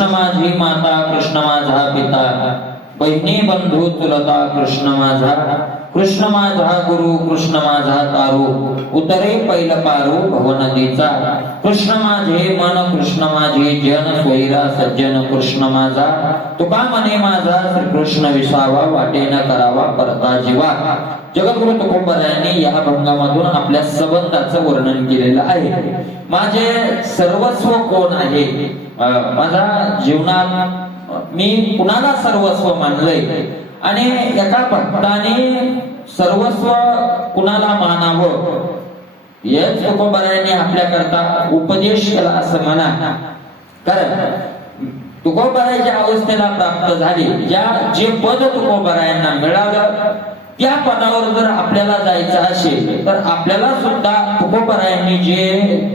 कृष्ण माझी माता कृष्ण माझा पिता बहिणी बंधू चुलता कृष्ण माझा कृष्ण माझा गुरु कृष्ण माझा तारू उतरे पैल पारू भवनदीचा कृष्ण माझे मन कृष्ण माझे जन स्वैरा सज्जन कृष्ण माझा तुका मने माझा श्रीकृष्ण विसावा वाटेन करावा परता जीवा। जगद्गुरु तुकोबरायांनी या अभंगामधून आपल्या संबंधाचं वर्णन केलेलं आहे। माझे सर्वस्व कोण आहे, माझा जीवनात मी कुणाला सर्वस्व मानलंय आणि एका भक्ताने सर्वस्व कुणाला मानावं हेच तुकोबरायांनी आपल्याकरता उपदेश केला असं म्हणा। कारण तुकोबरायाच्या अवस्थेला प्राप्त झाली, जे पद तुकोबरायांना मिळालं त्या पदावर जर आपल्याला जायचं असेल तर आपल्याला सुद्धा तुकोबरायांनी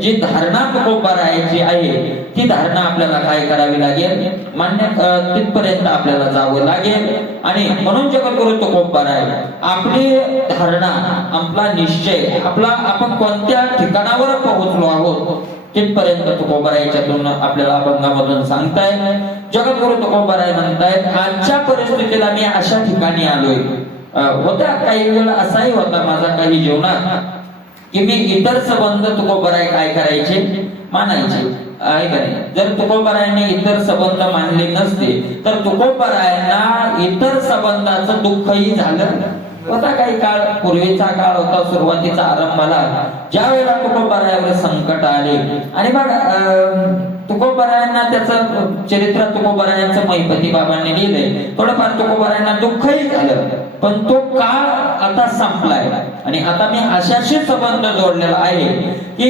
जी धारणा तुकोबरायाची आहे ती धारणा आपल्याला काय करावी लागेल, मान्य तिथपर्यंत आपल्याला जावं लागेल। आणि म्हणून जगद्गुरु तुकोबराय आपली धारणा, आपला निश्चय, आपण कोणत्या ठिकाणावर पोहोचलो आहोत तिथपर्यंत तुकोबरायाच्यातून आपल्याला अभंगामधून सांगताय। जगद्गुरु तुकोबराय म्हणतायत आजच्या परिस्थितीला मी अशा ठिकाणी आलोय। होता काही वेळ असाही होता माझा काही जीवनात की मी इतर संबंध तुकोबराय काय करायचे, मानायचे आहे का नाही। जर तुकोबरायांनी इतर संबंध मानले नसते तर तुकोबरायांना इतर संबंधाचं दुःखही झालं होता। काही काळ पूर्वीचा काळ होता, सुरुवातीचा आरंभाला ज्या वेळेला तुकोबरायावर संकट आले आणि मग तुकोबरायांना त्याचं चरित्र तुकोबरायांचं महिपती बाबांनी लिहिलंय, थोडंफार तुकोबरायांना दुःखही झालं, पण तो काळ आता संपलाय आणि आता मी अशाशी संबंध जोडलेला आहे की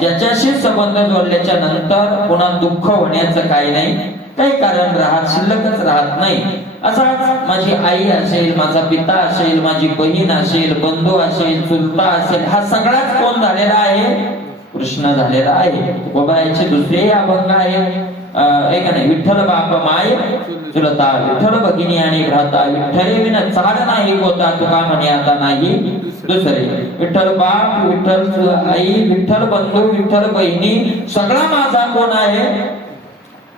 ज्याच्याशी संबंध जोडल्याच्या नंतर पुन्हा दुःख होण्याचं काही नाही, काही कारण शिल्लकच राहत नाही। असाच माझी आई असेल, माझा पिता असेल, माझी बहीण असेल, बंधू असेल, चुलता असेल, हा सगळाच कोण झालेला आहे, कृष्ण झालेला आहे। तुकोबरायाचे दुसरे अभंग आहे एक नाही, विठ्ठल बाप माय चुलता विठ्ठल भगिनी आणि भ्राता विठ्ठले विन चाड नाही होता तुका म्हणे आता नाही दुसरे। विठ्ठल बाप, विठ्ठल आई, विठ्ठल बंधू, विठ्ठल बहिणी सगळा माझा कोण आहे।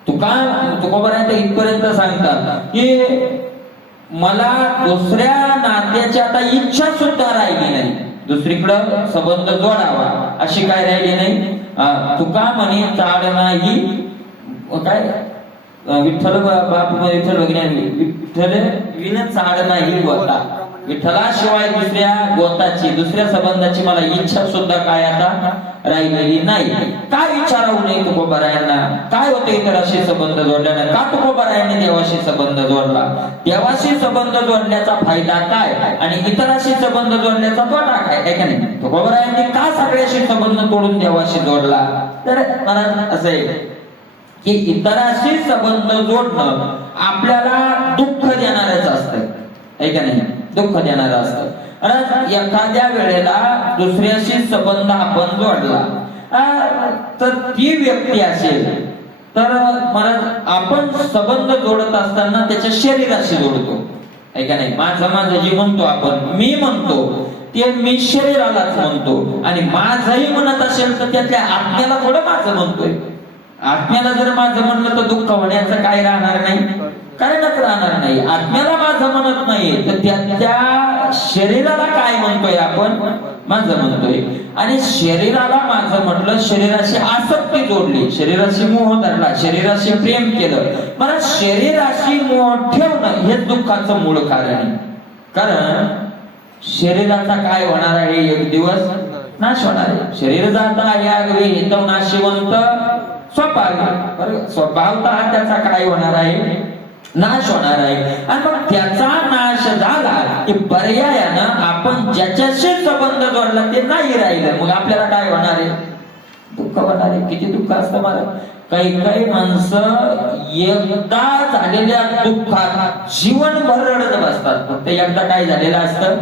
तुकोबराय इथपर्यंत सांगतात की मला दुसऱ्या नात्याची आता इच्छा सुद्धा राहिली नाही, दुसरीकडे संबंध जोडावा अशी काय राहिली नाही। तुका म्हणे चाड नाही काय, विठ्ठल बाप विठ्ठल भगिनी विठ्ठल विन चाड नाही होता, विठ्ठलाशिवाय दुसऱ्या गोताची दुसऱ्या संबंधाची मला इच्छा सुद्धा काय आता राहिलेली नाही। काय इच्छा राहू नये तुकोबरायांना, काय होते इतराशी संबंध जोडल्याने, का तुकोबरायांनी देवाशी संबंध जोडला, देवाशी संबंध जोडण्याचा फायदा काय आणि इतराशी संबंध जोडण्याचा तोटा काय, आहे का नाही। तुकोबरायांनी का सगळ्याशी संबंध तोडून देवाशी जोडला, तर मला असं आहे की इतराशी संबंध जोडणं आपल्याला दुःख देणारच असतं, आहे का नाही, दुःख देणार असतं। एखाद्या वेळेला दुसऱ्याशी संबंध आपण जोडला तर ती व्यक्ती असेल तर मला आपण संबंध जोडत असताना त्याच्या शरीराशी जोडतो, आहे का नाही। माझं जे म्हणतो आपण, मी म्हणतो ते मी शरीरालाच म्हणतो आणि माझंही म्हणत असेल तर त्यातल्या आत्म्याला थोडं माझं म्हणतोय। आत्म्याला जर माझं म्हणलं तर दुःख होण्याचं काय राहणार नाही, कारणच राहणार नाही। आत्म्याला माझं म्हणत नाही तर त्या शरीराला काय म्हणतोय आपण, माझं म्हणतोय। आणि शरीराला माझं म्हटलं, शरीराशी आसक्ती जोडली, शरीराशी मोह धरला, शरीराशी प्रेम केलं, मला शरीराशी मोह ठेवणं हे दुःखाचं मूळ कारण आहे। कारण शरीराचा काय होणार आहे, एक दिवस नाश होणार आहे। शरीर जाता आहे अगदी हितव नाशिवंत स्वभावतः त्याचा काय होणार आहे, नाश होणार आहे। आणि मग त्याचा नाश झाला की पर्यायानं आपण ज्याच्याशी संबंध जोडला ते नाही राहिलं, मग आपल्याला काय होणार आहे, दुःख होणार आहे। किती दुःख असतं मला, काही माणसं एकदा झालेल्या दुःखात जीवनभर रडत बसतात। फक्त एकदा काय झालेलं असतं,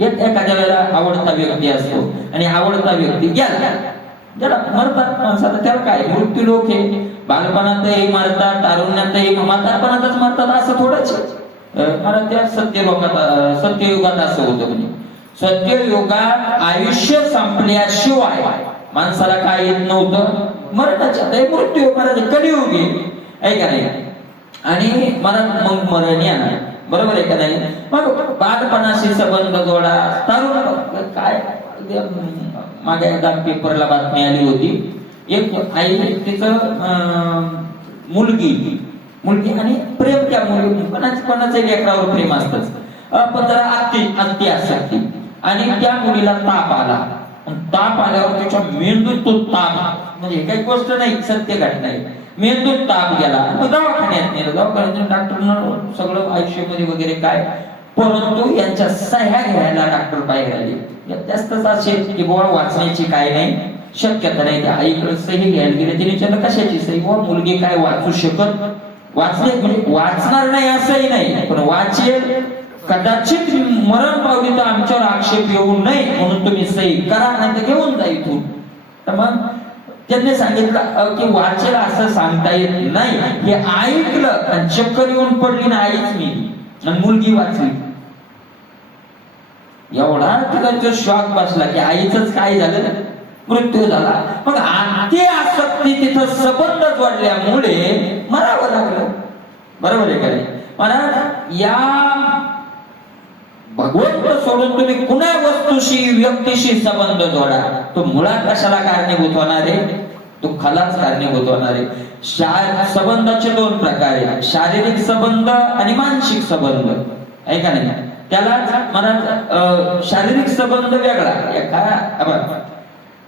एखाद्या वेळेला आवडता व्यक्ती असतो आणि आवडता व्यक्ती गेला, ज्याला मरतात माणसाला त्याला काय, मृत्यू लोक हे बालपणातही मरतात, तारुण्यातही, म्हातारपणातच मरतात असं थोडंच। कारण त्या सत्ययुगात असं होतं, म्हणजे सत्ययुगात आयुष्य संपल्याशिवाय माणसाला काय येत नव्हतं, मरणाच्या मृत्यू कलियुगी आहे का नाही. आणि मला मग मरण येणार, बरोबर आहे का नाही. मग बालपणाशी संबंध जोडा. तरुण काय मागे एकदा पेपरला बातमी आली होती, एक आई तिचं मुलगी आणि प्रेम त्या मुली कोणाच्या लेकरावर प्रेम असतच, पण जरा अति असते. आणि त्या मुलीला ताप आला. ताप आल्यावर त्याच्या मेंदूत तो ताप, म्हणजे काही गोष्ट नाही, सत्य घटना आहे, मेंदूत ताप गेला. मग दवाखान्यात नेलं. दवाखान्यात डॉक्टरनं सगळं आयुष्यामध्ये वगैरे काय, परंतु यांच्या सह्या घ्यायला डॉक्टर बाहेर आले. जास्तच असे की बुवा वाचण्याची काय नाही शक्यता नाही. त्या आईकडे सही घ्यायला गेले. तिने विचारलं कशाची सही. बुवा मुलगी काय वाचू शकत, वाचले म्हणजे वाचणार नाही असंही नाही, पण वाचेल, कदाचित मरण पावली तर आमच्यावर आक्षेप येऊ नये म्हणून तुम्ही सही करा, नाही तर घेऊन जा इथून. तर मग त्यांनी सांगितलं की वाचेल असं सांगता येत नाही. हे ऐकलं आणि चक्कर येऊन पडली ना आईच मी, आणि मुलगी वाचली. एवढा तिला शॉक बसला की आईच काय झालं, मृत्यू झाला. मग ते आसक्ती तिथं संबंध जोडल्यामुळे मरावं लागलं, बरोबर आहे का नाही. मला या भगवंत सोडून तुम्ही कुणा वस्तूशी व्यक्तीशी संबंध जोडा, तो मुळात कशाला कारणीभूत होणार आहे, दुःखालाच कारणीभूत होणार आहे. संबंधाचे दोन प्रकार आहेत, शारीरिक संबंध आणि मानसिक संबंध, आहे का नाही. त्याला मला शारीरिक संबंध वेगळा.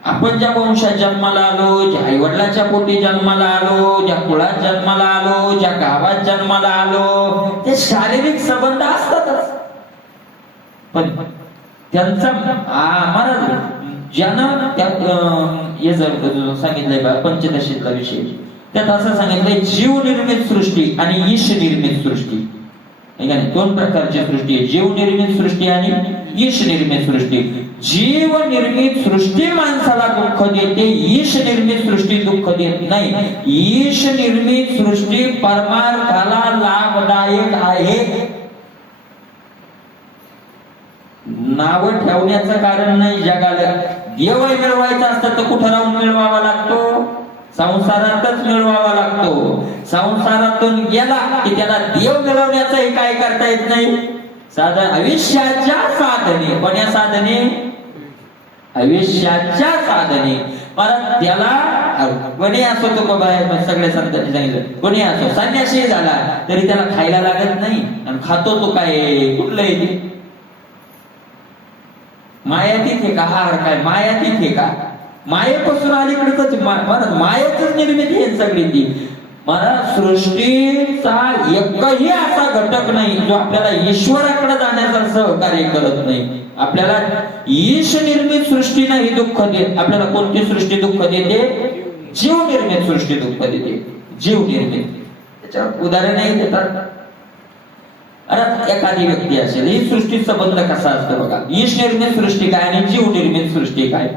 आपण ज्या वंशात जन्माला आलो, ज्या आई वडिलांच्या पोटी जन्माला आलो, ज्या कुळात जन्माला आलो, ज्या गावात जन्माला आलो, ते शारीरिक संबंध असतातच. पण त्यांचा महाराज ज्यानं त्यात हे जर सांगितलंय पंचदशीतला विषय, त्यात असं सांगितलंय जीव निर्मित सृष्टी आणि ईश निर्मित सृष्टी. दोन प्रकारची सृष्टी आहे, जीव निर्मित सृष्टी आणि ईश निर्मित सृष्टी. जीव निर्मित सृष्टी माणसाला दुःख देते, ईश निर्मित सृष्टी दुःख देत नाही. ईश निर्मित सृष्टी परमार्थाला लाभदायक आहे. नाव ठेवण्याचं कारण नाही जगाला. देव मिळवायचा असतं तर कुठं राहून मिळवावा लागतो, संसारातच मिळवावा लागतो. संसारातून गेला की त्याला देव मिळवण्याचंही काय करता येत नाही. साधन आयुष्याच्या साधने, कोण्या साधने, आयुष्याच्या साधने. मला त्याला कोणी असो, तो बाबा सगळ्या संतांनी सांगितलं, कोणी असो संन्यासी झाला तरी त्याला खायला लागत नाही, आणि खातो तो काय, कुठलं येते मायातीत आहे का, आहार काय मायातीत आहे का, मायेपासून अलीकडच मायेच निर्मिती आहे सगळी ती. मला सृष्टीचा एकही असा घटक नाही जो आपल्याला ईश्वराकडे जाण्याचा सहकार्य करत नाही. आपल्याला ईश निर्मित सृष्टी नाही दुःख देत. आपल्याला कोणती सृष्टी दुःख देते, जीव निर्मित सृष्टी दुःख देते, जीव निर्मित. त्याच्यावर उदाहरणही देतात. अरे एखादी व्यक्ती असेल, ही सृष्टी संबंध कसा असतो बघा. ईश निर्मित सृष्टी काय आणि जीव निर्मित सृष्टी काय.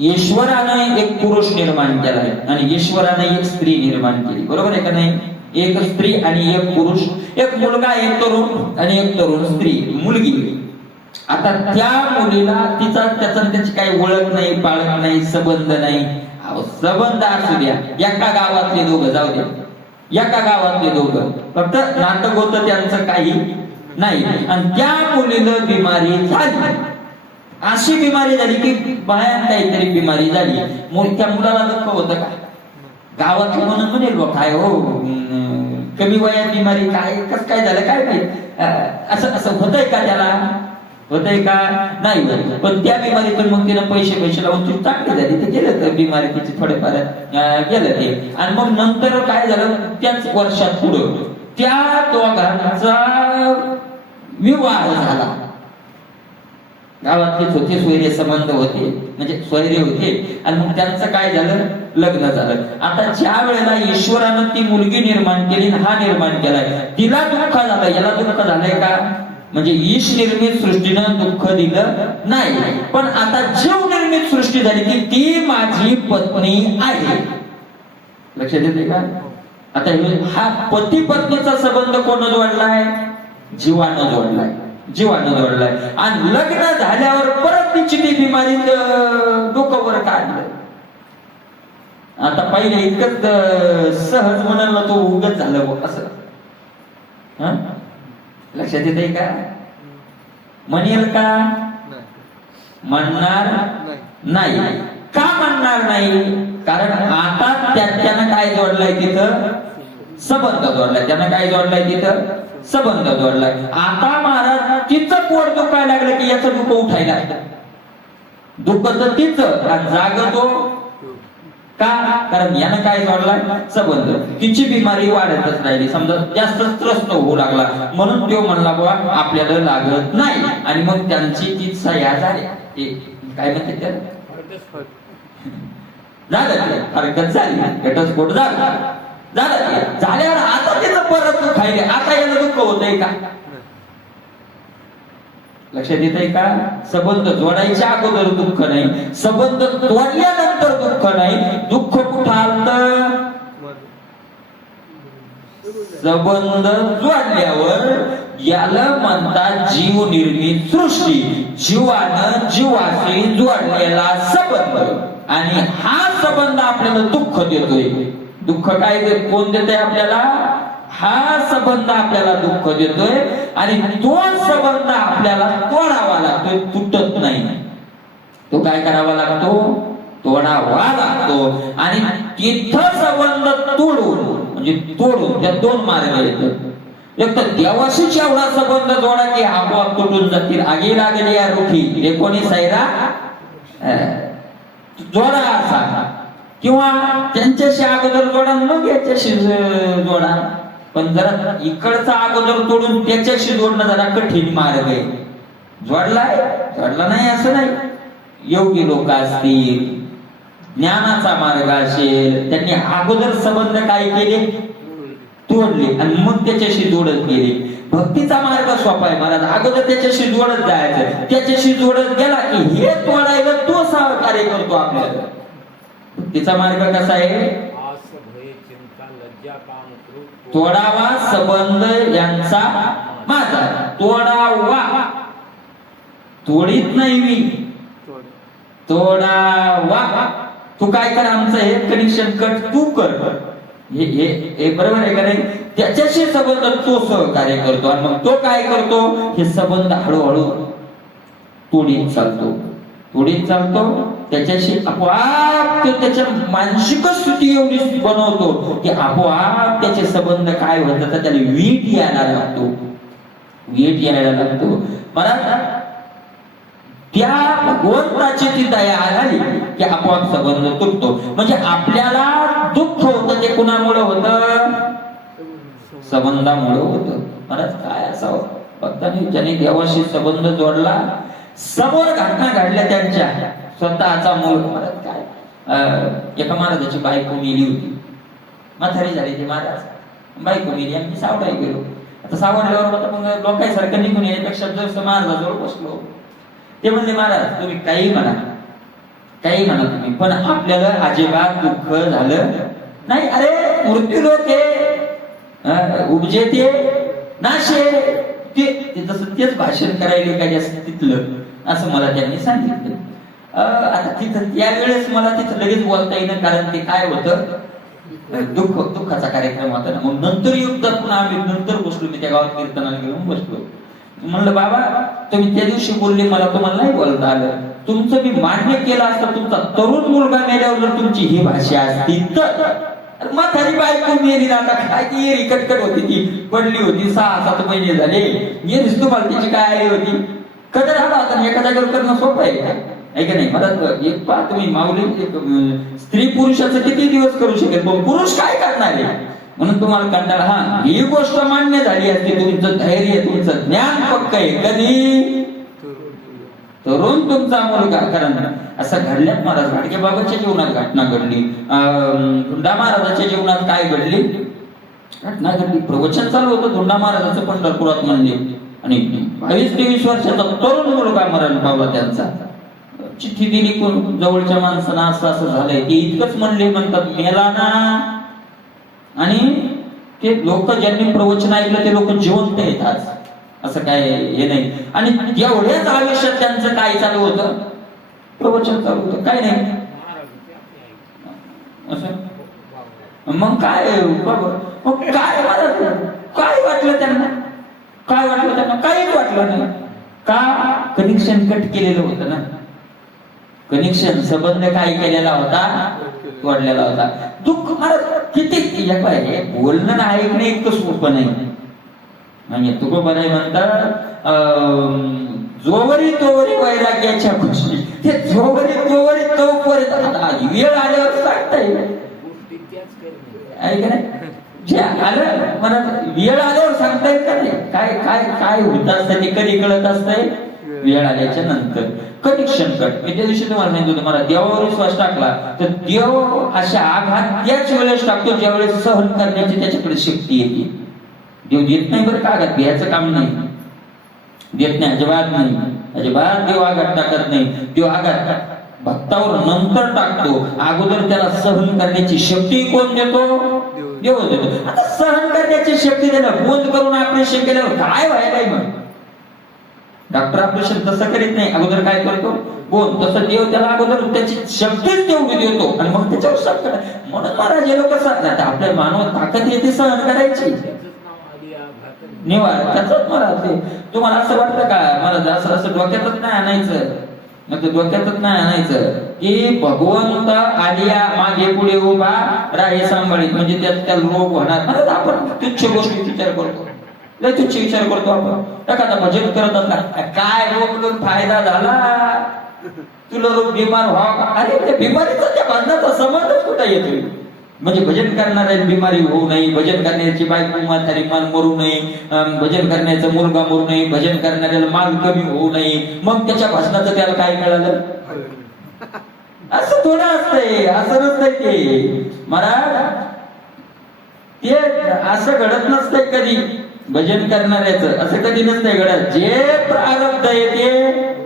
ईश्वरानं एक पुरुष निर्माण केलाय आणि ईश्वरानं एक स्त्री निर्माण केली, बरोबर आहे का नाही. एक स्त्री आणि एक पुरुष, एक मुलगा, एक तरुण आणि एक तरुण स्त्री, मुलगी. आता त्या मुलीला त्याची काही ओळख नाही, पाळख नाही, संबंध नाही. संबंध असू द्या, एका गावातले दोघं, जाऊ द्या एका गावातले दोघं, फक्त नाटक होतं त्यांचं काही नाही. आणि त्या मुलीला बिमारी झाली, अशी बिमारी झाली की बाहेर काहीतरी बिमारी झाली. त्या मुलाला दुःख होतं का, गावातले म्हणून म्हणेल काय हो कमी वयात बिमारी, काय कस काय झालं काय माहित, असं होतंय का, त्याला होतंय का नाही होत. पण त्या बिमारीतून मग तिनं पैसे लावून ती चांगली झाली, ते गेलं तर बिमारी तिची थोडेफार गेलं ते. आणि मग नंतर काय झालं, त्याच वर्षात पुढं त्या दोघांचा विवाह झाला. गावातलेच होते, सोयरे संबंध होते, म्हणजे सोयरे होते. आणि मग त्यांचं काय झालं, लग्न झालं. आता ज्या वेळेला ईश्वरानं ती मुलगी निर्माण केली, हा निर्माण केलाय, तिला दुःख झालं, याला दुःख झालंय का, म्हणजे ईश निर्मित सृष्टीनं दुःख दिलं नाही. पण आता जीव निर्मित सृष्टी झाली की ती माझी पत्नी आहे, लक्षात येते का. आता हा पती पत्नीचा संबंध कोण जोडलाय, जीवानं जोडलाय, जीवानं जोडलाय. आणि लग्न झाल्यावर परत तिची ती बिमारी डोकं वर काढलं. आता पहिले इतकंच सहज म्हणाल ना तो उगत झालं बुवा असं. लक्षात येते का? म्हणेल का? म्हणणार नाही. का म्हणणार नाही? कारण आता त्यानं काय जोडलाय तिथं? संबंध जोडलाय. त्यानं काय जोडलाय तिथं? संबंध जोडलाय. आता महाराज तिचं पोट दुखायला लागलं की याचं दुःख उठायला लागलं. दुःख तर तिचं आणि जागतो का? कारण यानं काय जोडलाय? संबंध. तिची बिमारी वाढतच राहिली, समजा जास्त त्रस्त होऊ लागला, म्हणून तो म्हणला बुवा आपल्याला लागत नाही. आणि मग त्यांची ती सह्या झाल्या. काय म्हणते त्याला? झालं, हरकत झाली, घटस्फोट झाला. झाल्यावर आता त्याचं परत दुःख आहे. आता याला दुःख होतंय का? लक्षात येत आहे का? संबंध जोडायच्या अगोदर दुःख नाही, संबंध तोडल्यानंतर दुःख नाही. दुःख कुठं आलं? संबंध जोडल्यावर. याला म्हणतात जीव निर्मित सृष्टी. जीवानं जीवाशी जोडलेला संबंध. आणि हा संबंध आपल्याला दुःख देतोय. दुःख काय कोण देतोय आपल्याला? हा संबंध आपल्याला दुःख देतोय. आणि तो संबंध आपल्याला तोडावा लागतोय, तुटत नाही. तो काय करावा लागतो? तोडावा लागतो. आणि तिथं संबंध तोडून, म्हणजे तोडून त्या दोन मार्ग येतात. एक तर देवाशीच एवढा संबंध जोडा की आपोआप तुटून जातील. आगी लागली या रुखी हे कोणी सायरा जोडा असा. किंवा त्यांच्याशी अगोदर जोडा, मग याच्याशी जोडा. पण जरा इकडचा अगोदर तोडून त्याच्याशी जोडणं जरा कठीण मार्ग आहे. जोडला नाही असं नाही. योगी लोक असतील, ज्ञानाचा मार्ग असेल, त्यांनी अगोदर संबंध काय केले? तोडले आणि मग त्याच्याशी जोडत गेले. भक्तीचा मार्ग सोपा आहे महाराज. अगोदर त्याच्याशी जोडत जायचं. त्याच्याशी जोडत गेला की हे तोडायला तो सहकार्य करतो आपल्याला. भक्तीचा मार्ग कसा आहे? तोडावा संबंध यांचा माझा. तोडावा, तोडीत नाही मी, तोडावा. तू काय कर, आमचं हे कनेक्शन कट तू कर. हे बरोबर आहे का नाही? त्याच्याशी संबंध तो सहकार्य करतो. आणि मग तो काय करतो? हे संबंध हळूहळू तोडीत चालतो. त्याच्याशी आपोआप त्याच्या मानसिक स्थिती एवढी बनवतो की आपोआप त्याचे संबंध काय होतात, त्याला वीट यायला लागतो. मला त्या भगवंताची ती दया आली की आपोआप संबंध तुटतो. म्हणजे आपल्याला दुःख होतं ते कुणामुळे होतं? संबंधामुळे होतं. महाराज काय असावं भक्तांनी, ज्याने देवाशी संबंध जोडला. समोर घटना घडल्या त्यांच्या स्वतःचा मूल. महाराज काय, एका महाराजाची बायको मेली होती, म्हातारी झाली ती महाराज. बायको मेली, आम्ही सावडाय गेलो. आता सावडल्यावर आता मग लोकांसारखं निघून येण्यापेक्षा जर महाराजाजवळ बसलो. ते म्हणले महाराज तुम्ही काही म्हणा तुम्ही, पण आपल्याला अजिबात दुःख झालं नाही. अरे मृत्यू लोक उपजे ते नाशे, ते तसं तेच भाषण करायला काय जास्त तिथलं असं मला त्यांनी सांगितलं. आता तिथं त्यावेळेस मला तिथं लगेच बोलता येईना, कारण ते काय होतं, दुःखाचा कार्यक्रम होता ना. मग नंतर युद्धात पुन्हा आम्ही नंतर बसलो. मी त्या गावात कीर्तनाला घेऊन बसलो. म्हणलं बाबा तुम्ही त्या दिवशी बोलले, मला तुम्हाला नाही बोलता आलं. तुमचं मी मान्य केलं असतं. तुमचा तरुण मुलगा मेल्यावर जर तुमची ही भाषा असती तर म्हातारी बायको मेली. आता काय ती येरी कटकट होती, ती पडली होती, 6-7 महिने झाले. येरीच तुम्हाला तिची काय आली होती? कदर आला होता. एका जागेवर करणं सोपं आहे का नाही? मला एक पहा तुम्ही माऊली, स्त्री पुरुषाचं किती दिवस करू शकेल, पण पुरुष काय करणार आहे? म्हणून तुम्हाला कंटाळा. हा, ही गोष्ट मान्य झाली असते, तुमचं धैर्य, तुमचं ज्ञान पक्क आहे. कधी तरुण तुमचा मुलगा. कारण असं घडल्यात महाराज. भाडके बाबाच्या जीवनात घटना घडली, धुंडा महाराजाच्या जीवनात काय घडली घटना घडली. प्रवचन चालू होतं धुंडा महाराजाचं पंढरपुरात म्हणले, आणि 22-23 वर्षाचा तरुण मुलगा मरण पावला त्यांचा. चिठ्ठी दिली कोण जवळच्या माणसांना, असं झालंय. ते इतकंच म्हणतात मेला ना. आणि ते लोक ज्यांनी प्रवचन ऐकलं ते लोक जिवंत आहेत आज, असं काय हे नाही. आणि एवढ्याच आयुष्यात त्यांचं काय चालू होतं? प्रवचन चालू होतं. काय नाही असं मग काय बाबा, मग काय काय वाटलं त्यांना, काय वाटलं त्यांना, काहीच वाटलं नाही. का? कनेक्शन कट केलेलं होतं ना. कनेक्शन संबंध काय केलेला होता, तोडलेला होता. दुःख किती बोलणं ना ऐकणं इतकं सोपं नाही. म्हणजे तुकोबाराय म्हणतात जोवरी तोवरी वैराग्याच्या गोष्टी, ते जोवरी तोवरी तोपर्यंत वेळ आल्यावर सांगताय ऐक नाही, जे आलं मला वेळ आल्यावर सांगता येत का नाही, काय काय काय होत असतं ते कधी कळत असतंय वेळ आल्याच्या नंतर. Connection cut. मी त्या दिवशी तुम्हाला सांगितलं होतं, मला देवावर विश्वास टाकला तर देव अशा आघात त्याच वेळेस टाकतो ज्या वेळेस सहन करण्याची त्याच्याकडे शक्ती येते. देव देत नाही बरं का आघात, द्यायचं काम नाही, देत नाही अजिबात नाही, अजिबात देव आघात टाकत नाही. देव आघात भक्तावर नंतर टाकतो, अगोदर त्याला सहन करण्याची शक्ती कोण देतो, देव देतो. आता सहन करण्याची शक्ती त्याला बोध करून ऑपरेशन केल्यावर काय व्हायला, मग डॉक्टर ऑपरेशन तसं करीत नाही, अगोदर काय करतो बोध, तसं देव त्याला अगोदर त्याची शक्तीच तेवढी देतो आणि मग त्याच्यावर सहन. म्हणून महाराज हे लोक सांगतात आपल्या मानव ताकद येते सहन करायची, निवार त्याच महाराज. ते तुम्हाला असं वाटतं का मला असं असं डोक्यातच नाही आणायचं, मग ते डोक्यातच नाही आणायचं की भगवंत आलिया मागे पुढे उभा राहे सांभाळीत, म्हणजे त्यात रोग होणार. आपण तुच्छ गोष्टी विचार करतो, लय तुच्छ विचार करतो आपण. एखादा भजन करत असला काय रोग फायदा झाला, तुला रोग बिमार व्हावा, अरे त्या बिमारीचा त्या भजनाचा संबंधच कुठे येतो. म्हणजे भजन करणाऱ्या बिमारी होऊ नये, भजन करण्याची बायको म्हातारी मरू नये, भजन करण्याचा मुलगा मरू नये, भजन करणाऱ्याला माल कमी होऊ नये, मग त्याच्या भजनाचं त्याला काय मिळालं. असं थोडं असतंय, असं नसतंय ते महाराज, ते असं घडत नसतंय कधी. भजन करणाऱ्याचं असं कधी नसतंय घडत. जे प्रारब्ध आहे ते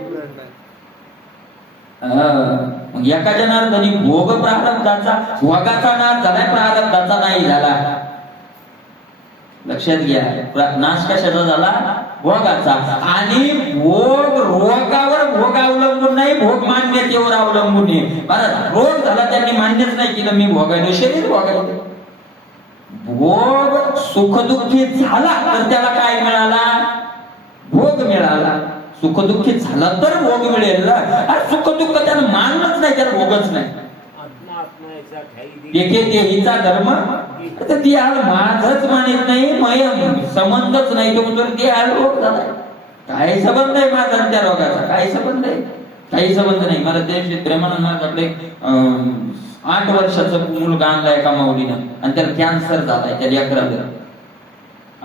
मग एका जनार्दनी भोग प्रारब्धाचा, भोगाचा नाश झालाय, प्रारब्धाचा नाही झाला. लक्षात घ्या, नाश कशाचा झाला, भोगाचा. आणि भोग रोगावर भोग अवलंबून नाही, भोग मान्यतेवर अवलंबून आहे. महाराज रोग झाला त्यांनी मान्यच नाही केलं मी भोगायलो, शरीर भोगायचं. भोग सुखदुःखी झाला तर त्याला काय मिळाला, भोग मिळाला. सुखदुःखी झाला तर भोग मिळेल ना. सुखदुःख त्यानं मानलंच नाही, त्याला भोगच नाही. हिचा धर्म ते माझच मानित नाही, संबंधच नाही, तो ते रोग झालाय. काय संबंध आहे माझा त्या रोगाचा, काय संबंध आहे, काही संबंध नाही. मला ते प्रेमानंद आपले 8 वर्षाचा मुलगा आणलाय एका माऊलीनं आणि त्याला कॅन्सर झालाय. त्या लेकराला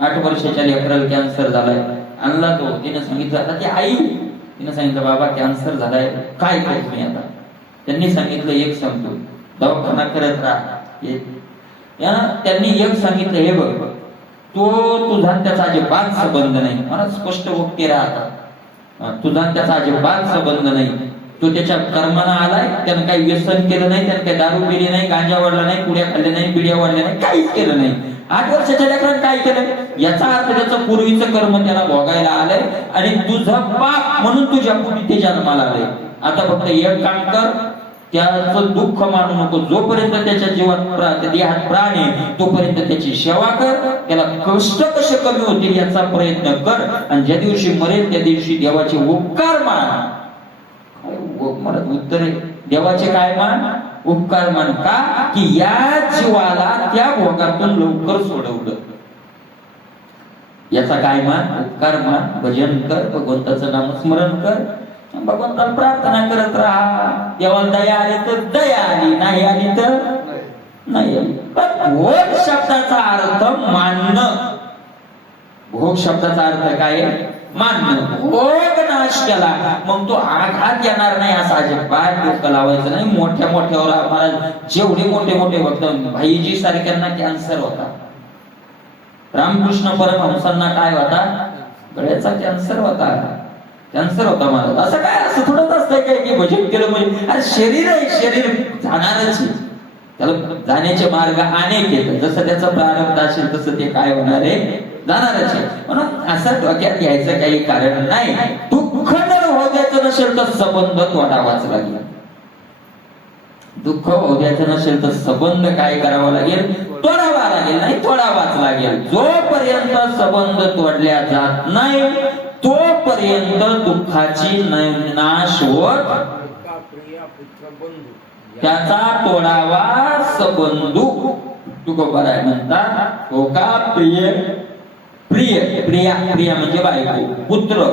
8 वर्षाच्या लेकराला कॅन्सर झालाय. आणला तो, तिने सांगितलं, आता ती आई तिने सांगितलं बाबा कॅन्सर झालाय, काय करतो मी आता. त्यांनी सांगितलं एक सांगतो, दवाखाना करत राहा. त्यांनी एक सांगितलं, हे बघ तो तुझा त्याचा अजिबात संबंध नाही. मला स्पष्ट वक्ते राहतात, तुझा त्याचा अजिबात संबंध नाही. तो त्याच्या कर्मानं आलाय, त्यानं काही व्यसन केलं नाही, त्यानं काही दारू पिली नाही, गांजा वाढला नाही, पुड्या खाल्ल्या नाही, बिड्या वाढल्या नाही, काहीच केलं नाही. 8 वर्षाच्या लेकरानं काय केलं, याचा अर्थ त्याचं पूर्वीचं कर्म त्याला भोगायला आलंय आणि तुझं पाप म्हणून तुझ्या पुढे ते जन्माला आलंय. आता फक्त एक काम कर, त्याचं दुःख मानू नको. जोपर्यंत त्याच्या जीवात देहात प्राण आहे तोपर्यंत त्याची सेवा कर, त्याला कष्ट कसे कमी होतील याचा प्रयत्न कर, आणि ज्या दिवशी मरेल त्या दिवशी देवाचे उपकार मान. उत्तर देवाचे काय मान, उपकार मान. का की या जीवाला त्या भोगातून लवकर सोडवलं, याचा काय मान, उपकार मान. भजन कर, भगवंताचं नामस्मरण कर, भगवंताला प्रार्थना करत राहा. देवाला दया आली तर दया आली, नाही आली तर नाही आली. पण भोग शब्दाचा अर्थ मानणं, भोग शब्दाचा अर्थ काय, मानणं. भोग नाश केला मग तो आघात येणार नाही असा अजिबात डोकं लावायचं नाही. मोठ्या मोठ्यावर महाराज जेवढे मोठे मोठे भक्त, भाईजी सारख्यांना कॅन्सर होता, रामकृष्ण परमहंसांना काय होता, गळ्याचा कॅन्सर होता, कॅन्सर होता महाराज. असं काय, असं थोडंच असतंय काय की भजन केलं म्हणजे, अरे शरीर आहे, शरीर जाणारच, त्याला जाण्याचे मार्ग अनेक आहेत. जसं त्याचं प्रारब्ध असेल तसं ते काय होणार आहे, जाणारच आहे. म्हणून असं डोक्यात घ्यायचं काही कारण नाही. दुःख जर होऊ द्यायचं नसेल तर संबंध तोडावाच लागला. दुःख ओढ्याचं नसेल तर संबंध काय करावा लागेल? तोडावा लागेल, नाही तोडावाच लागेल. जोपर्यंत संबंध तोडल्या जात नाही तोपर्यंत दुःखाची नाश होत. त्याचा तोडावा सबंधू. तुकोबाराय म्हणतात हो का प्रिय प्रिय प्रिया प्रिया म्हणजे बायको, पुत्र,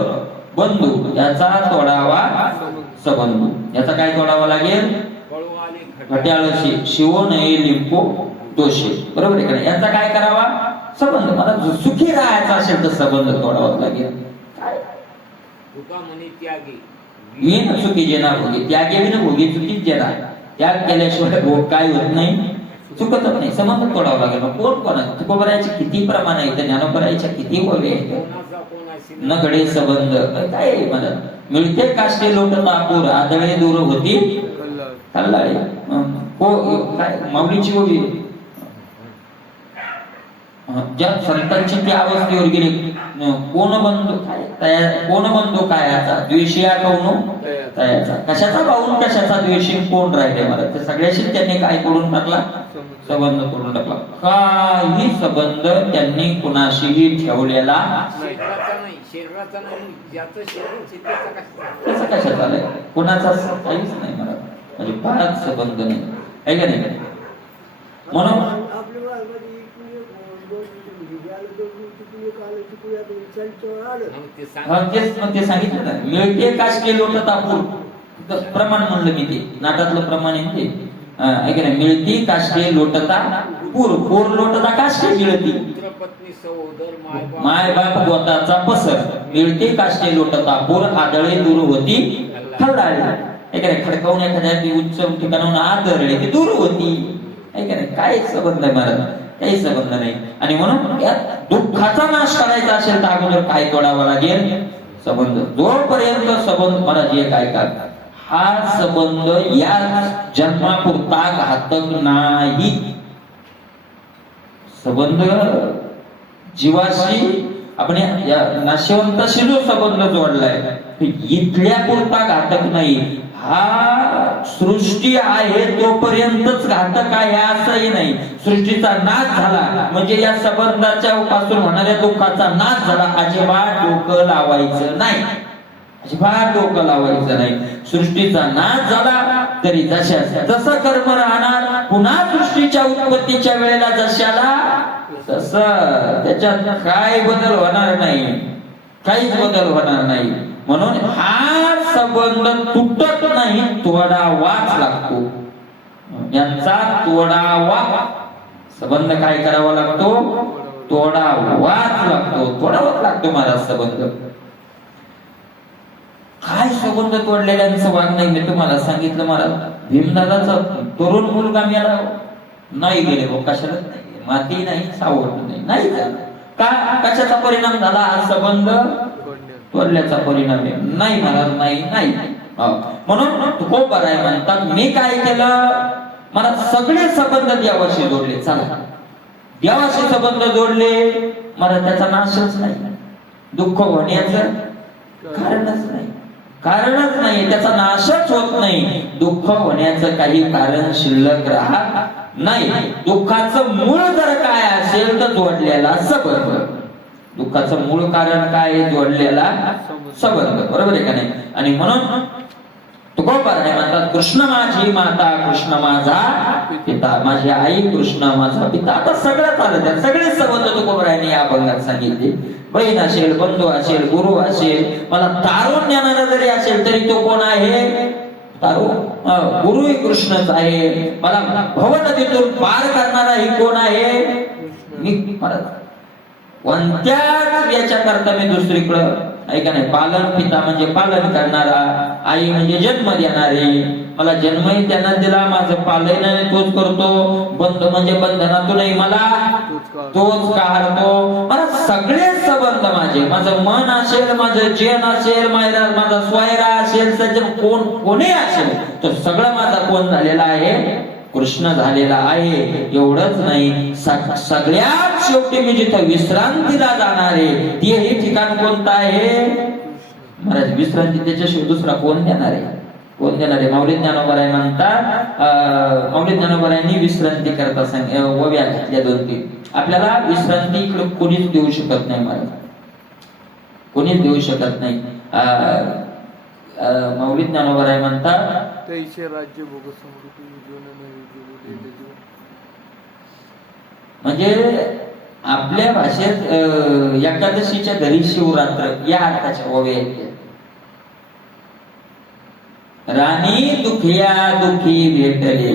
बंधू, याचा तोडावा सबंधू. याचा काय तोडावा लागेल? घट्याळशी शिवो नये लिंपो दोषे. बरोबर आहे का? याचा काय करावा? संबंध. मला सुखी राहायचा असेल तर संबंध तोडावा लागेल. काय विन सुखी जेना भोगी, त्यागे विन भोगी चुकीच जेना. त्याग केल्याशिवाय भोग काय होत नाही, चुकतच नाही. संबंध तोडावा लागेल. मग कोण कोण तुकोबरायचे किती प्रमाण आहे, ज्ञानोबरायच्या किती ओवे आहेत. न घडे संबंध काय मला मिळते काष्टे लोट तापूर आदळे दूर होती कल्लाळे. काय माऊलीची ओवी ज्या संतांची ती अवस्थेवर गेली. कोण बंधू कायाचा द्वेषिया कौनो तयाचा. कशाचा भाऊन कशाचा द्वेषी कोण राहिले मला? ते सगळ्याशी त्यांनी काय करून टाकला? संबंध करून टाकला. काही संबंध त्यांनी कुणाशीही ठेवलेला कशाचा आलाय? कोणाचा काहीच नाही मला, म्हणजे फारच संबंध नाही आहे का नाही? म्हणून ते सांगितलं ना, मिळते काष्टे लोट तापूर. प्रमाण म्हणलं मी, ते नाटातलं प्रमाण आहे ते ऐक ना. मिळती काष्टे लोटता पूर, पूर लोटता काष्टे मिळती. माय बाप गोताचा पसर, मिळते काष्टे लोटता पूर आदळे दूर होती खरडाळे. ऐक ना, खडकावून एखाद्या उच्च ठिकाणाहून आदळले ती दूर होती. ऐक ना, काय संबंध आहे महाराज? काही संबंध नाही. आणि म्हणून या दुःखाचा नाश करायचा असेल तर अगोदर काय तोडावा लागेल? संबंध. जोपर्यंत संबंध मला जे काय करतात हा संबंध या जन्मापुरता घातक नाही. संबंध जीवाशी आपण या नाशवंताशी जो संबंध जोडलाय इथल्या पुरता घातक नाही. हा सृष्टी आहे तोपर्यंतच घातक आहे असंही नाही. सृष्टीचा नाश झाला म्हणजे या संबंधाच्या पासून होणाऱ्या दुःखाचा नाश झाला. अजिबात डोकं लावायचं नाही, अजिबात डोकं लावायचं नाही. सृष्टीचा नाश झाला तरी जसं कर्म राहणार पुन्हा सृष्टीच्या उत्पत्तीच्या वेळेला जशाला तसं, त्याच्यात काय बदल होणार नाही, काहीच बदल होणार नाही. म्हणून हा संबंध तुटत नाही, तोडावाच लागतो. यांचा तोडावा संबंध काय करावा लागतो? तोडावाच लागतो, तोडावाच लागतो महाराज संबंध. काय संबंध तोडलेल्यांचं वाग नाही मी तुम्हाला सांगितलं महाराज. भीमदादाचा तरुण मुलगा मेला, नाही गेले भाऊ, कशालाच नाही, माती नाही, सावड नाही झालं. का कशाचा परिणाम झाला? हा संबंध तोडल्याचा परिणाम आहे. नाही महाराज, नाही नाही. म्हणून तुकोबाराय म्हणतात मी काय केलं? मला सगळे संबंध देवाशी जोडले. चला, देवाशी संबंध जोडले, मला त्याचा नाशच नाही, दुःख होण्याचं कारणच नाही, कारणच नाही, त्याचा नाशच होत नाही. दुःख होण्याचं काही कारण शिल्लक राहत नाही. दुःखाचं मूळ जर काय असेल तर जोडलेला संबंध. दुःखाचं मूळ कारण काय? जोडलेला संबंध. बरोबर आहे का नाही? आणि म्हणून तुकोबाराय म्हणतात कृष्ण माझी माता, कृष्ण माझा पिता. माझी आई, कृष्ण माझा पिता. आता सगळं चालत आहे, सगळे संबंध तुकोबारायने या अभंगात सांगितले. बहीण असेल, बंधू असेल, गुरु असेल, मला तारून नेणारा जरी असेल तरी तो कोण आहे? तारून गुरुही कृष्णच आहे. मला भवनदीतून पार करणाराही कोण आहे? मी. कोणत्याच याच्या करता मी दुसरीकडं ऐका नाही. पालन पिता म्हणजे पालन करणारा, आई म्हणजे जन्म देणारी. मला जन्मही त्यांना दिला, माझं पालन तोच करतो. बंध म्हणजे बंधनातूनही मला तोच काढतो. मला सगळे संबंध माझे, माझं मन असेल, माझं जन असेल, माझा स्वयरा असेल, सज्जन कोणी असेल, तो सगळं माझा कोण झालेला आहे? कृष्ण झालेला आहे. एवढंच नाही, सगळ्यात शेवटी मी जिथं विश्रांतीला जाणार आहे ते हे ठिकाण कोणतं आहे? महाराज विश्रांती त्याच्याशिवाय दुसरा कोण देणार आहे? कोण देणार आहे? माऊली ज्ञानोबराय म्हणतात, माऊली ज्ञानोबरायांनी विश्रांती करता ओव्या घातल्या 2-3. आपल्याला विश्रांती इकडे कोणीच देऊ शकत नाही महाराज, कोणीच देऊ शकत नाही. माऊली ज्ञानोबराय म्हणतात राज्य भोग म्हणजे आपल्या भाषेत एकादशीच्या घरी शिवरात्र या अर्थाच्या ओव्या आहेत. राणी दुखिया दुखी भेटले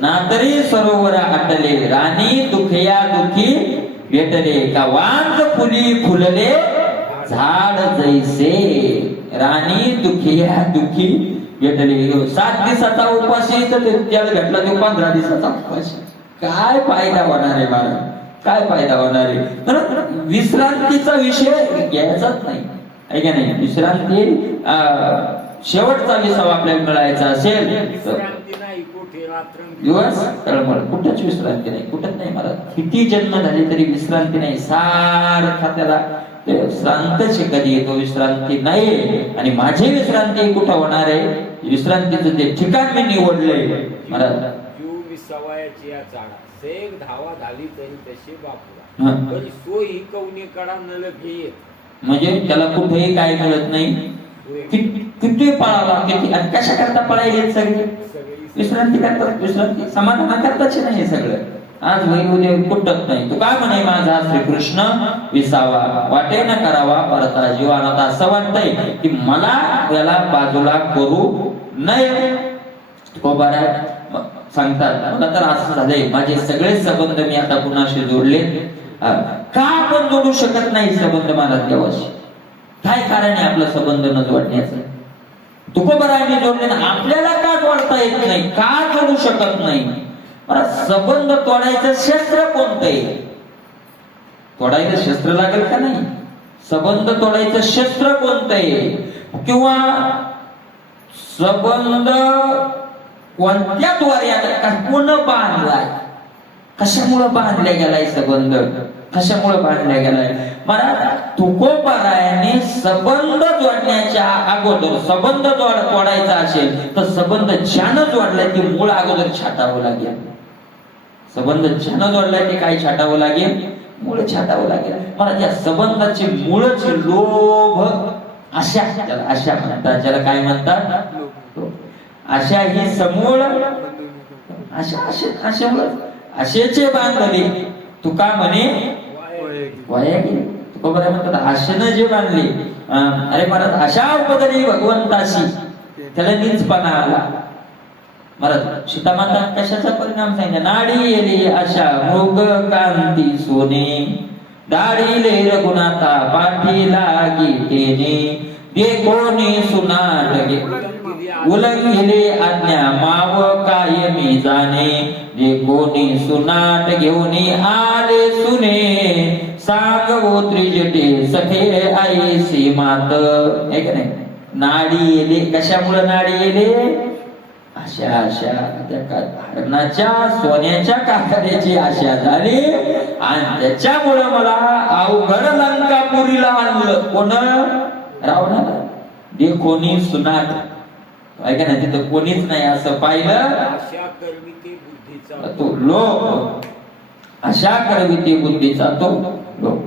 नातरी सरोवर आटले, राणी दुखिया दुखी भेटले, का वांज फुली फुलले झाड जैसे, राणी दुखिया दुखी भेटले. 7 दिवसाचा उपाशी तर त्याला भेटला तो 15 दिवसाचा उपाशी. काय फायदा होणार आहे मला, काय फायदा होणार आहे? तर विश्रांतीचा विषय घ्यायचाच नाही, आहे का नाही? विश्रांती शेवटचा विसावा आपल्याला मिळायचा असेल दिवस तळमळ, कुठंच विश्रांती नाही, कुठंच नाही. मला किती जन्म झाले तरी विश्रांती नाही, सारखा त्याला श्रांतच कधी येतो, विश्रांती नाही. आणि माझी विश्रांती कुठं होणार आहे? विश्रांतीचं ते ठिकाण मी निवडलंय मला. सवयाची या चाडा सेग धावा झाली तरी तशी बापूला तरी सोयी कवनी कडा नल घेत, म्हणजे त्याला कुठेही काय मिळत नाही. किती पळाला, किती आणि कशा करता पळायले सगळे? विश्रांती करतात, विश्रांती समाधान करताच नाही हे सगळं. आज वै उद्या कुठत नाही. तू काय म्हणे माझा श्रीकृष्ण विसावा वाटे न करावा परता जीवाना. असं वाटतंय की मला याला बाजूला करू नये. सांगतात मला तर असं झालंय, माझे सगळे संबंध मी आता कुणाशी जोडले. का आपण जोडू शकत नाही संबंध मला देवाशी? काय कारण आहे आपलं संबंध न जोडण्याचं? तुकोबरायांनी जोडले ना, आपल्याला का जोडता येत नाही? का जोडू शकत नाही? मला संबंध तोडायचं शस्त्र कोणतं आहे? तोडायचं शस्त्र लागेल का नाही? संबंध तोडायचं शस्त्र कोणतं आहे? किंवा संबंध कोणत्या द्वारे कोण बांधलाय, कशामुळे बांधला गेलाय संबंध, कशामुळे बांधला गेलाय? मला तुकोबरायाने संबंध जोडण्याच्या अगोदर संबंध तोडायचा असेल तर संबंध ज्यानं जोडलाय ते मूळ अगोदर छाटावं लागेल. संबंध ज्यानं जोडलाय ते काय छाटावं लागेल? मूळ छाटावं लागेल. मला त्या संबंधाचे मूळच लोभ, आशा, त्याला आशा म्हणतात, ज्याला काय म्हणतात? आशा ही समूळ आशेचे बांधले. तुका म्हणे वाया गेले. तुकोबराय म्हणतात आशेनं जे बांधले. अरे महाराज आशा उपदरी भगवंताशी, त्याला नीचपणा आला. महाराज सीतामाता कशाचा परिणाम सांगितला? नाडी येले आशा मृग कांती सोने, दाढीले रघुनाथा पाठी लागी तेने, दे कोणी सुनाट उल्लंघिले आज्ञा माव काय मी जाणे, जे कोणी सुनाट घेऊनी आले सुने, सांगवो त्रिजटे सखे आईसी मात. आहे का नाही? नाडी येले, कशामुळे नाडी येले? आशा, आशा त्या हरणाच्या सोन्याच्या काकड्याची आशा झाली आणि त्याच्यामुळे मला अवघड लंकापुरीला आणलं. कोण? रावणाला. दे कोणी सुनाट, ऐका ना, तिथं कोणीच नाही असं पाहिलं. तो लोक, अशा करविते बुद्धीचा तो लोक.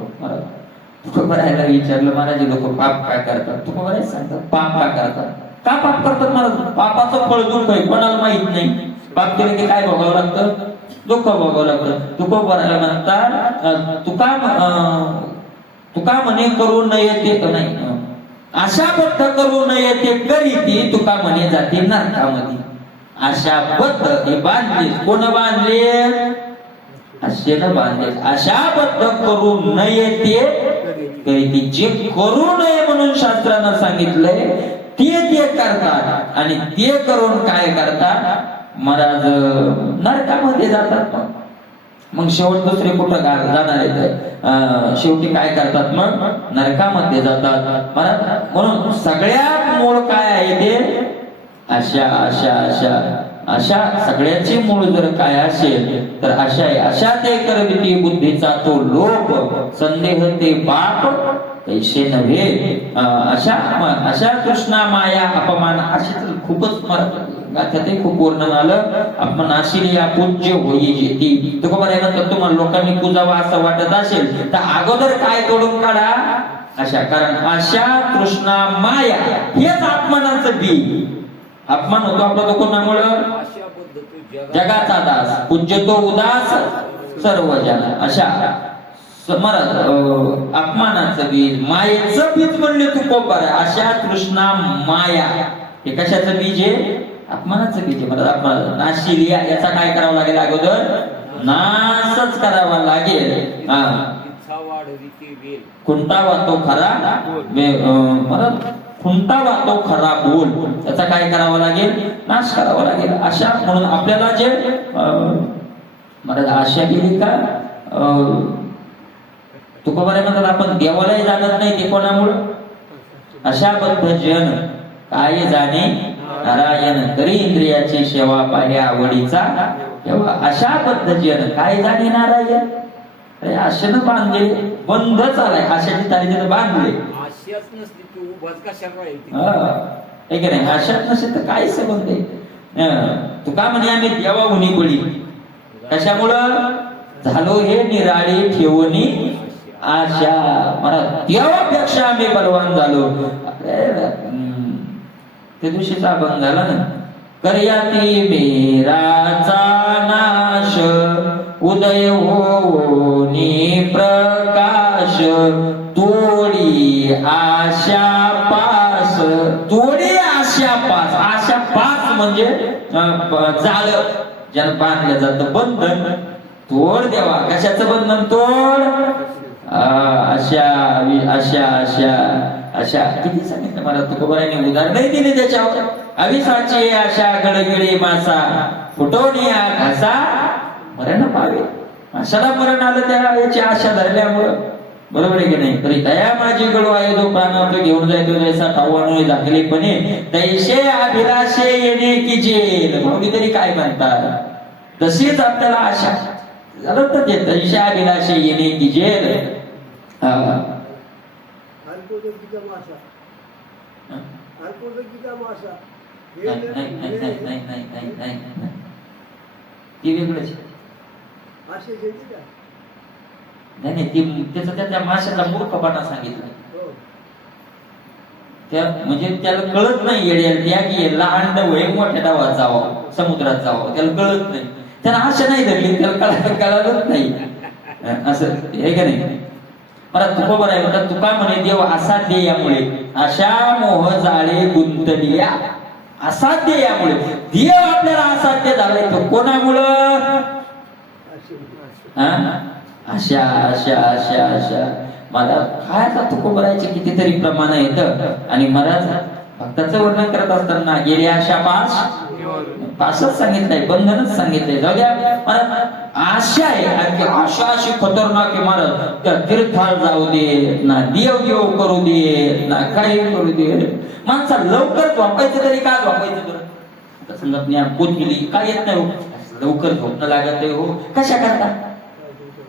तुकोबरायला विचारलं महाराज लोक पाप का करतात? तुकोबराय सांगतात पाप का करतात? का पाप करतात महाराज? पापाचं फळ दुःख आहे, कोणाला माहित नाही. पाप केलं की काय भोगावं लागतं? दुःख भोगावं लागतं. तुकोबरायला म्हणतात तुका म्हणे करू नये ते नाही, आशाबद्ध करू नये ते करीती, तुका म्हणे जाते नरकामध्ये. आशाबद्ध हे बांधले. कोण बांधले? आशेनं बांधले. आशाबद्ध करू नये ते करीती. जे करू नये म्हणून शास्त्रानं सांगितलंय ते करतात आणि ते करून काय करतात? महाराज नरकामध्ये जातात. मग शेवट दुसरे कुठं जाणार आहेत? शेवटी काय करतात? मग नरकामध्ये जातात. म्हणून सगळ्यात मूळ काय आहे ते? आशा, आशा, आशा, आशा. सगळ्याची मूळ जर काय असेल तर आशा आहे. आशा ते करविती बुद्धीचा तो लोभ, संदेह ते पाप, तैसे नव्हे अशा कृष्णा माया अपमान अशी तर खूपच गाथ्यातही खूप वर्णन आलं. आपण आशिरिया पूज्य होई जेती तो खबर आहे ना. तर तुम्हाला लोकांनी पूजावा असं वाटत असेल तर अगोदर काय तोडून काढा अशा. कारण अशा कृष्णा माया हेच अपमानाचं बी. अपमान होतो आपला तो कोणामुळं अशा पद्धती जगाचा दास पूज्यतो उदास सर्व जन. अशा अपमानाचं बीज मायेचं बीज म्हणले तू कोपर आहे. अशा कृष्णा माया हे कशाचं बीज आहे? अपमानाचं बीज आहे. मला अपमान नाशिरिया याचा काय करावं लागेल? अगोदर नाशच करावा लागेल. इच्छा वाढविते वेल खुंटावा तो खरा मला खुंटावा तो खरा बोल त्याचा काय करावं लागेल? नाश करावा लागेल. अशा म्हणून आपल्याला जे मला आशा केली का तुकोबारे म्हणतात आपण देवालाही जाणत नाही ते कोणामुळं? अशा पद्धतीन काय जाणे नारायण तरी इंद्रियाची सेवा पाहिल्या आवडीचा तेव्हा. अशा पद्धतीन काय जाणे नारायण अरे आशेनं बांधले बंध चालाय. आशाची तारीख बांधले आशाच नसते तू उभाच कशाला राहील हे की नाही? आशात नसेल तर काय संबंध आहे? तू का म्हणे आम्ही देवा उनी बळी कशामुळं झालो हे निराळी ठेवणी आशा. मला देवापेक्षा आम्ही बलवान झालो. त्या दिवशीचा अभंग झाला ना. कर्याती मेराचा नाश उदय होनी प्रकाश तोडी आशा पास. तोडी आशा पास. आशा पास म्हणजे जाळ ज्याला बांधलं जातं बंधन. तोड देवा. कशाचं बंधन तोड? अशा अशा अशा अशा किती सांगितलं मला तुकोबाराने उदाहरणही दिले त्याच्यावर. अविसाची आशा गडगिडी मासा फुटवणी घासा मरण पावे. माशाला मरण आलं त्या याची आशा धरल्यामुळं. बरोबर आहे की नाही? तरी दया माझी गडू आहे जो प्राणात घेऊन जायतो जैसा ठावाणू दाखलेपणे तैसे अभिलाषे येणे की जेल. भाऊनी तरी काय म्हणतात? तशीच आपल्याला आशा झालं तर ते तैसे अभिलाषे येणे की जेल. ती वेगळंच नाही. ती त्या माशाला मूर्खपणा सांगितलं. त्या म्हणजे त्याला कळत नाही येड्या की लहान वय मोठ्या डावात जावं समुद्रात जावं त्याला कळत नाही. त्याला आशा नाही धरली त्याला कळतच नाही. असं हे का नाही? मला तुकोबर आहे म्हणतात तुका म्हणे देव असाध्य यामुळे अशा मोह जाळे गुंतलिया. असाध्य यामुळे देव आपल्याला असाध्य झालाय तो कोणामुळं? अशा अशा अशा अशा. मला काय तुकोबरायचे कितीतरी प्रमाण येतं. आणि महाराज भक्ताचं वर्णन करत असताना गेले आशा पासच सांगितलंय बंधनच सांगितलंय. जाऊ द्या मला आशा आहे. आणि आशा अशी खतरनाक आहे महाराज. त्या तीर्थाळ जाऊ दे ना देव देव करू दे ना काही करू दे. माणसा लवकर झोपायचं तरी का झोपायचं बरं? समजा ज्ञान पोत गेली काय येत नाही हो. लवकर झोपणं लागत आहे हो. कशा करता?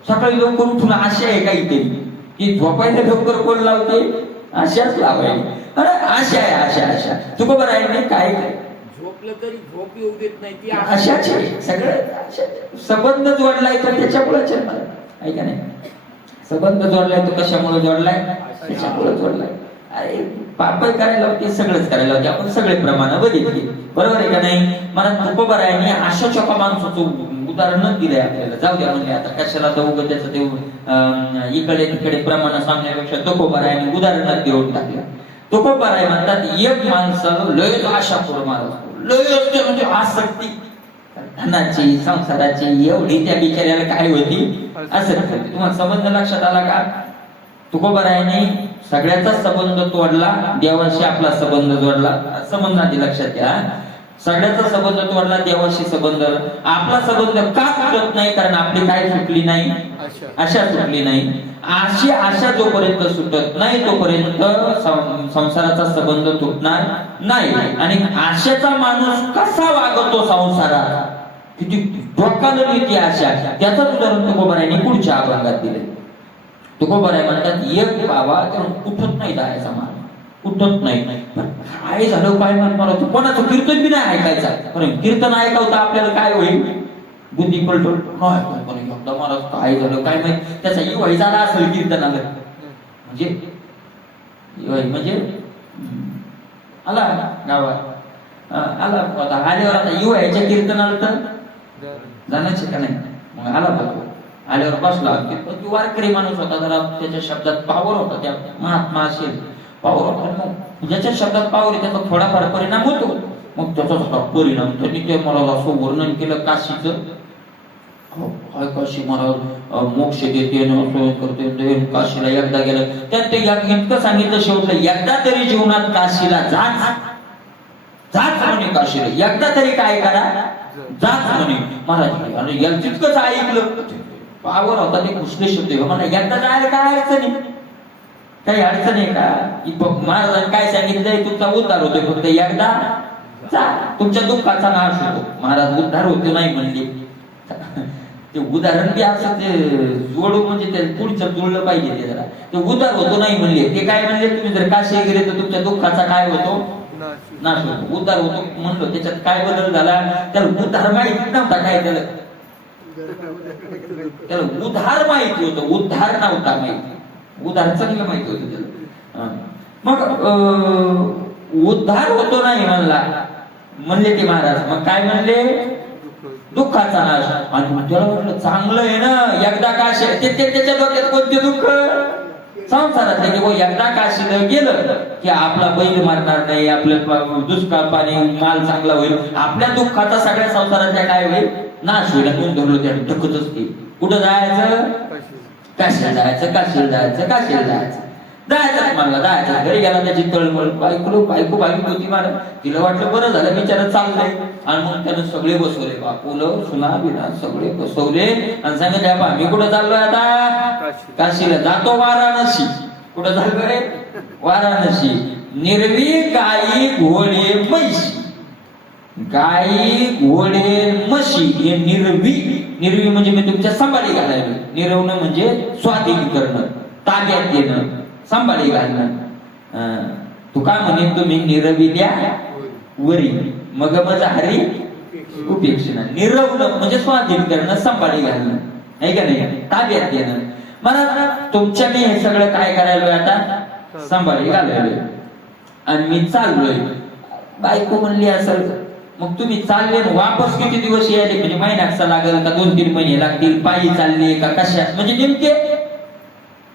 सकाळी लवकर उठून आशा आहे काहीतरी की झोपायला लवकर कोण लावते? आशाच लावायला. अरे आशा आहे आशा आशा. तुका बरं आहे नाही काय झोपलं तरी झोप येऊ देत नाही ती आशाची. सगळं संबंध जोडलाय तर त्याच्यामुळेच आहे का नाही? संबंध जोडलाय तो कशामुळे जोडलाय? त्याच्यामुळे जोडलाय. अरे पापही करायला होते सगळंच करायला होते. आपण सगळे प्रमाण बघितली. बरोबर आहे का नाही? मला तुकोबारायांनी अशा चोका माणसाचं उदाहरण दिलंय आपल्याला. जाऊ द्या म्हणले आता कशाला तर उगं त्याचं ते इकडे तिकडे प्रमाण सांगण्यापेक्षा तुकोबारायांनी उदाहरण देऊन टाकलं. तुकोबाराय म्हणतात एक माणसाला लयच आशा करून लय म्हणजे आसक्ती धनाची संसाराची एवढी त्या बिचाऱ्याला काय होती असं. तुम्हाला संबंध लक्षात आला का? तुकोबारायाने सगळ्याचा संबंध तोडला. देवाशी आपला संबंध जोडला. संबंध आधी लक्षात घ्या. सगळ्याचा संबंध तोडला देवाशी संबंध. आपला संबंध का तुटत नाही? कारण आपली काय सुटली नाही? आशा सुटली नाही. आशा जोपर्यंत सुटत नाही तोपर्यंत संसाराचा संबंध तुटणार नाही. आणि आशेचा माणूस कसा वागतो संसारात किती डोकाला ती आशा त्याचं उदाहरण तुकोबारायांनी पुढच्या अभंगात दिले. तुकोबा आहे म्हणतात एक बाबा उठत नाही जायचा माणूस, उठत नाही. पण काय झालं काय म्हणणार कोणाचं कीर्तन बी नाही ऐकायचा. पण कीर्तन ऐकावतं आपल्याला काय होईल, बुद्धी पलटो महाराज काय झालं काय माहिती, त्याचा युवा झाला असेल कीर्तनाला. म्हणजे आला गावात आला आता आल्यावर आता युवाच्या कीर्तनाला तर जाण्याचे का नाही. मग आला बघतो आल्यावर बसला. वारकरी माणूस होता, जरा त्याच्या शब्दात पावर होता, त्या महात्मा असेल पावर होता. मग ज्याच्या शब्दात पावर आहे त्याचा थोडाफार परिणाम होतो. मग त्याचा परिणाम त्यांनी ते मला असं वर्णन केलं काशीचं. काशी महाराज मोक्ष देते करते. काशीला एकदा गेलं त्यात ते इतकं सांगितलं शेवटलं, एकदा तरी जीवनात काशीला जाच म्हणे, काशीला एकदा तरी काय करा जाच म्हणे महाराज. तितकंच ऐकलं पावर होता ते कुठले शब्द मला एकदा जायला काय अडचण आहे, काही अडचण आहे का. महाराजांनी काय सांगितलंय, तुमचा उद्धार होतोय, फक्त एकदा जा, तुमच्या दुःखाचा नाश होतो. महाराज उद्धार होतो नाही म्हणले. ते उदाहरण बी असं ते जोडू म्हणजे ते पुढचं जुळलं पाहिजे. ते जरा ते उदार होतो नाही म्हणले. ते काय म्हणले, तुम्ही जर काशी गेले तर तुमच्या दुःखाचा काय होतो, नाश होतो. उद्धार होतो म्हणलो, त्याच्यात काय बदल झाला, त्याला उद्धार माहिती नव्हता. काय त्याला उद्धार माहिती होतं, उद्धार नव्हता माहिती. उद्धार चांगलं माहिती होतं त्याला. मग उद्धार होतो नाही म्हणले ते महाराज. मग काय म्हणले, दुःखाचा नाश. आणि त्याला म्हटलं चांगलं आहे ना, एकदा काशी त्याच्या डोक्यात कोणते दुःख संसारातले, की एकदा काशीला गेलं की आपला बैल मारणार नाही, आपलं दुष्काळ पाणी माल चांगला होईल, आपल्या दुःखाचा सगळ्या संसाराच्या काय होईल, नाश होईल. म्हणून धरलो त्या ढकतच ते. कुठं जायचं, काशीला जायचं, काशीला जायचं, काशीला जायचं. मला जायचं. घरी गेला त्याची तळमळ, बायको होती मला. तिला वाटलं बरं झालं बिचारा चाललंय. आणि मग त्यानं सगळे बसवले, बापूलं सुना बिना सगळे बसवले आणि सांगितलं मी कुठं चाललोय आता, काशीला जातो वाराणसी. कुठं चाललो रे, वाराणसी. निर्वी गाई घोडे म्हशी, गाई घोडे म्हशी हे निर्वी म्हणजे मी तुमच्या सांभाळी घालायला. निरवणं म्हणजे स्वाधीन करणं, ताब्यात येणं, सांभाळी घालणं. तू का म्हणे, तुम्ही निरविल्या वरी मग माझा हरी उपेक्षणा. निरवणं म्हणजे स्वाधीन करणं, सांभाळी घालणं, नाही का नाही, ताब्यात येणं. मला तुमच्या मी हे सगळं काय करायलोय आता, सांभाळी घालायलोय आणि मी चाललोय. बायको म्हणली असं, मग तुम्ही चालले वापस किती दिवस यायले, म्हणजे महिन्याचा लागेल का 2-3 महिने लागतील, पायी चालले का कशा, म्हणजे नेमके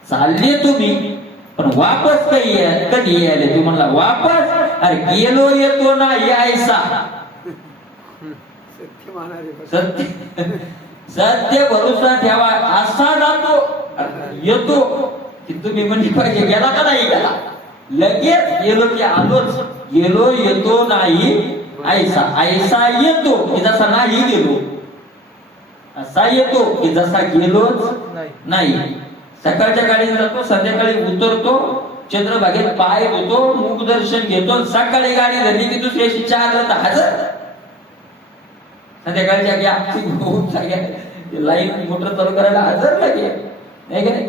चालले तुम्ही पण वापस कधी यायले. तू म्हणला वापस, अरे गेलो येतो ना यायचा. सत्य भरोसा ठेवा, असा जातो येतो की तुम्ही म्हणजे पाहिजे गेला का नाही गेला, लगेच गेलो की आलोच. गेलो येतो नाही ऐसा, ऐसा येतो की जसा नाही गेलो, असा येतो की जसा गेलोच नाही. सकाळच्या गाडीने जातो, संध्याकाळी उतरतो, चंद्रभागेत पाय धुतो, मुख दर्शन घेतो. सकाळी गाडी धरली की दुसऱ्याशी 4 ला हजर. संध्याकाळच्या लाईन मोटर चालू करायला हजर लागे.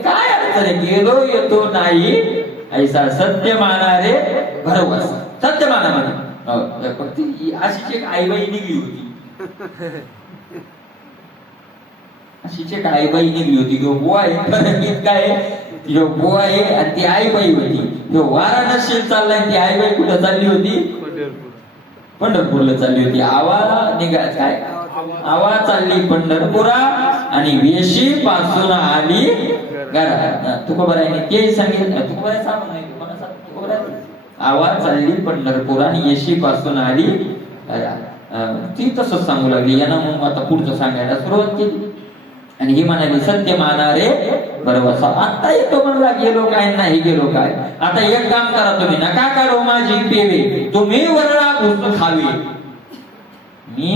काय अडचण आहे, गेलो येतो नाही ऐसा. सत्य मानारे भरवसा, सत्य माना म्हणे. फक्त अशीच एक आईबाई निघली होती, अशीच एक आईबाई निघली होती. बुवा आहे काय, बुवा आहे आणि ती आईबाई होती. वाराणसी चाललाय, ती आईबाई कुठं चालली होती, पंढरपूरला चालली होती. आवा निघा काय, आवा चालली पंढरपुरा आणि वेशी पासून आली घरा. तुकोबा आहे ते सांगितलं. तुकोबा सांग, आवाज चालली पंढरपुरा आणि येशी पासून आली घरा. ती तसंच सांगू लागली. यानं मग आता पुढचं सांगायला सुरुवात केली आणि ही म्हणाली सत्य मानारे भरवसा. आता येतो म्हणला, गेलो काय नाही गेलो काय. आता एक काम करा, तुम्ही नका काढू माझी पेवे, तुम्ही वरळा भूत खावी. मी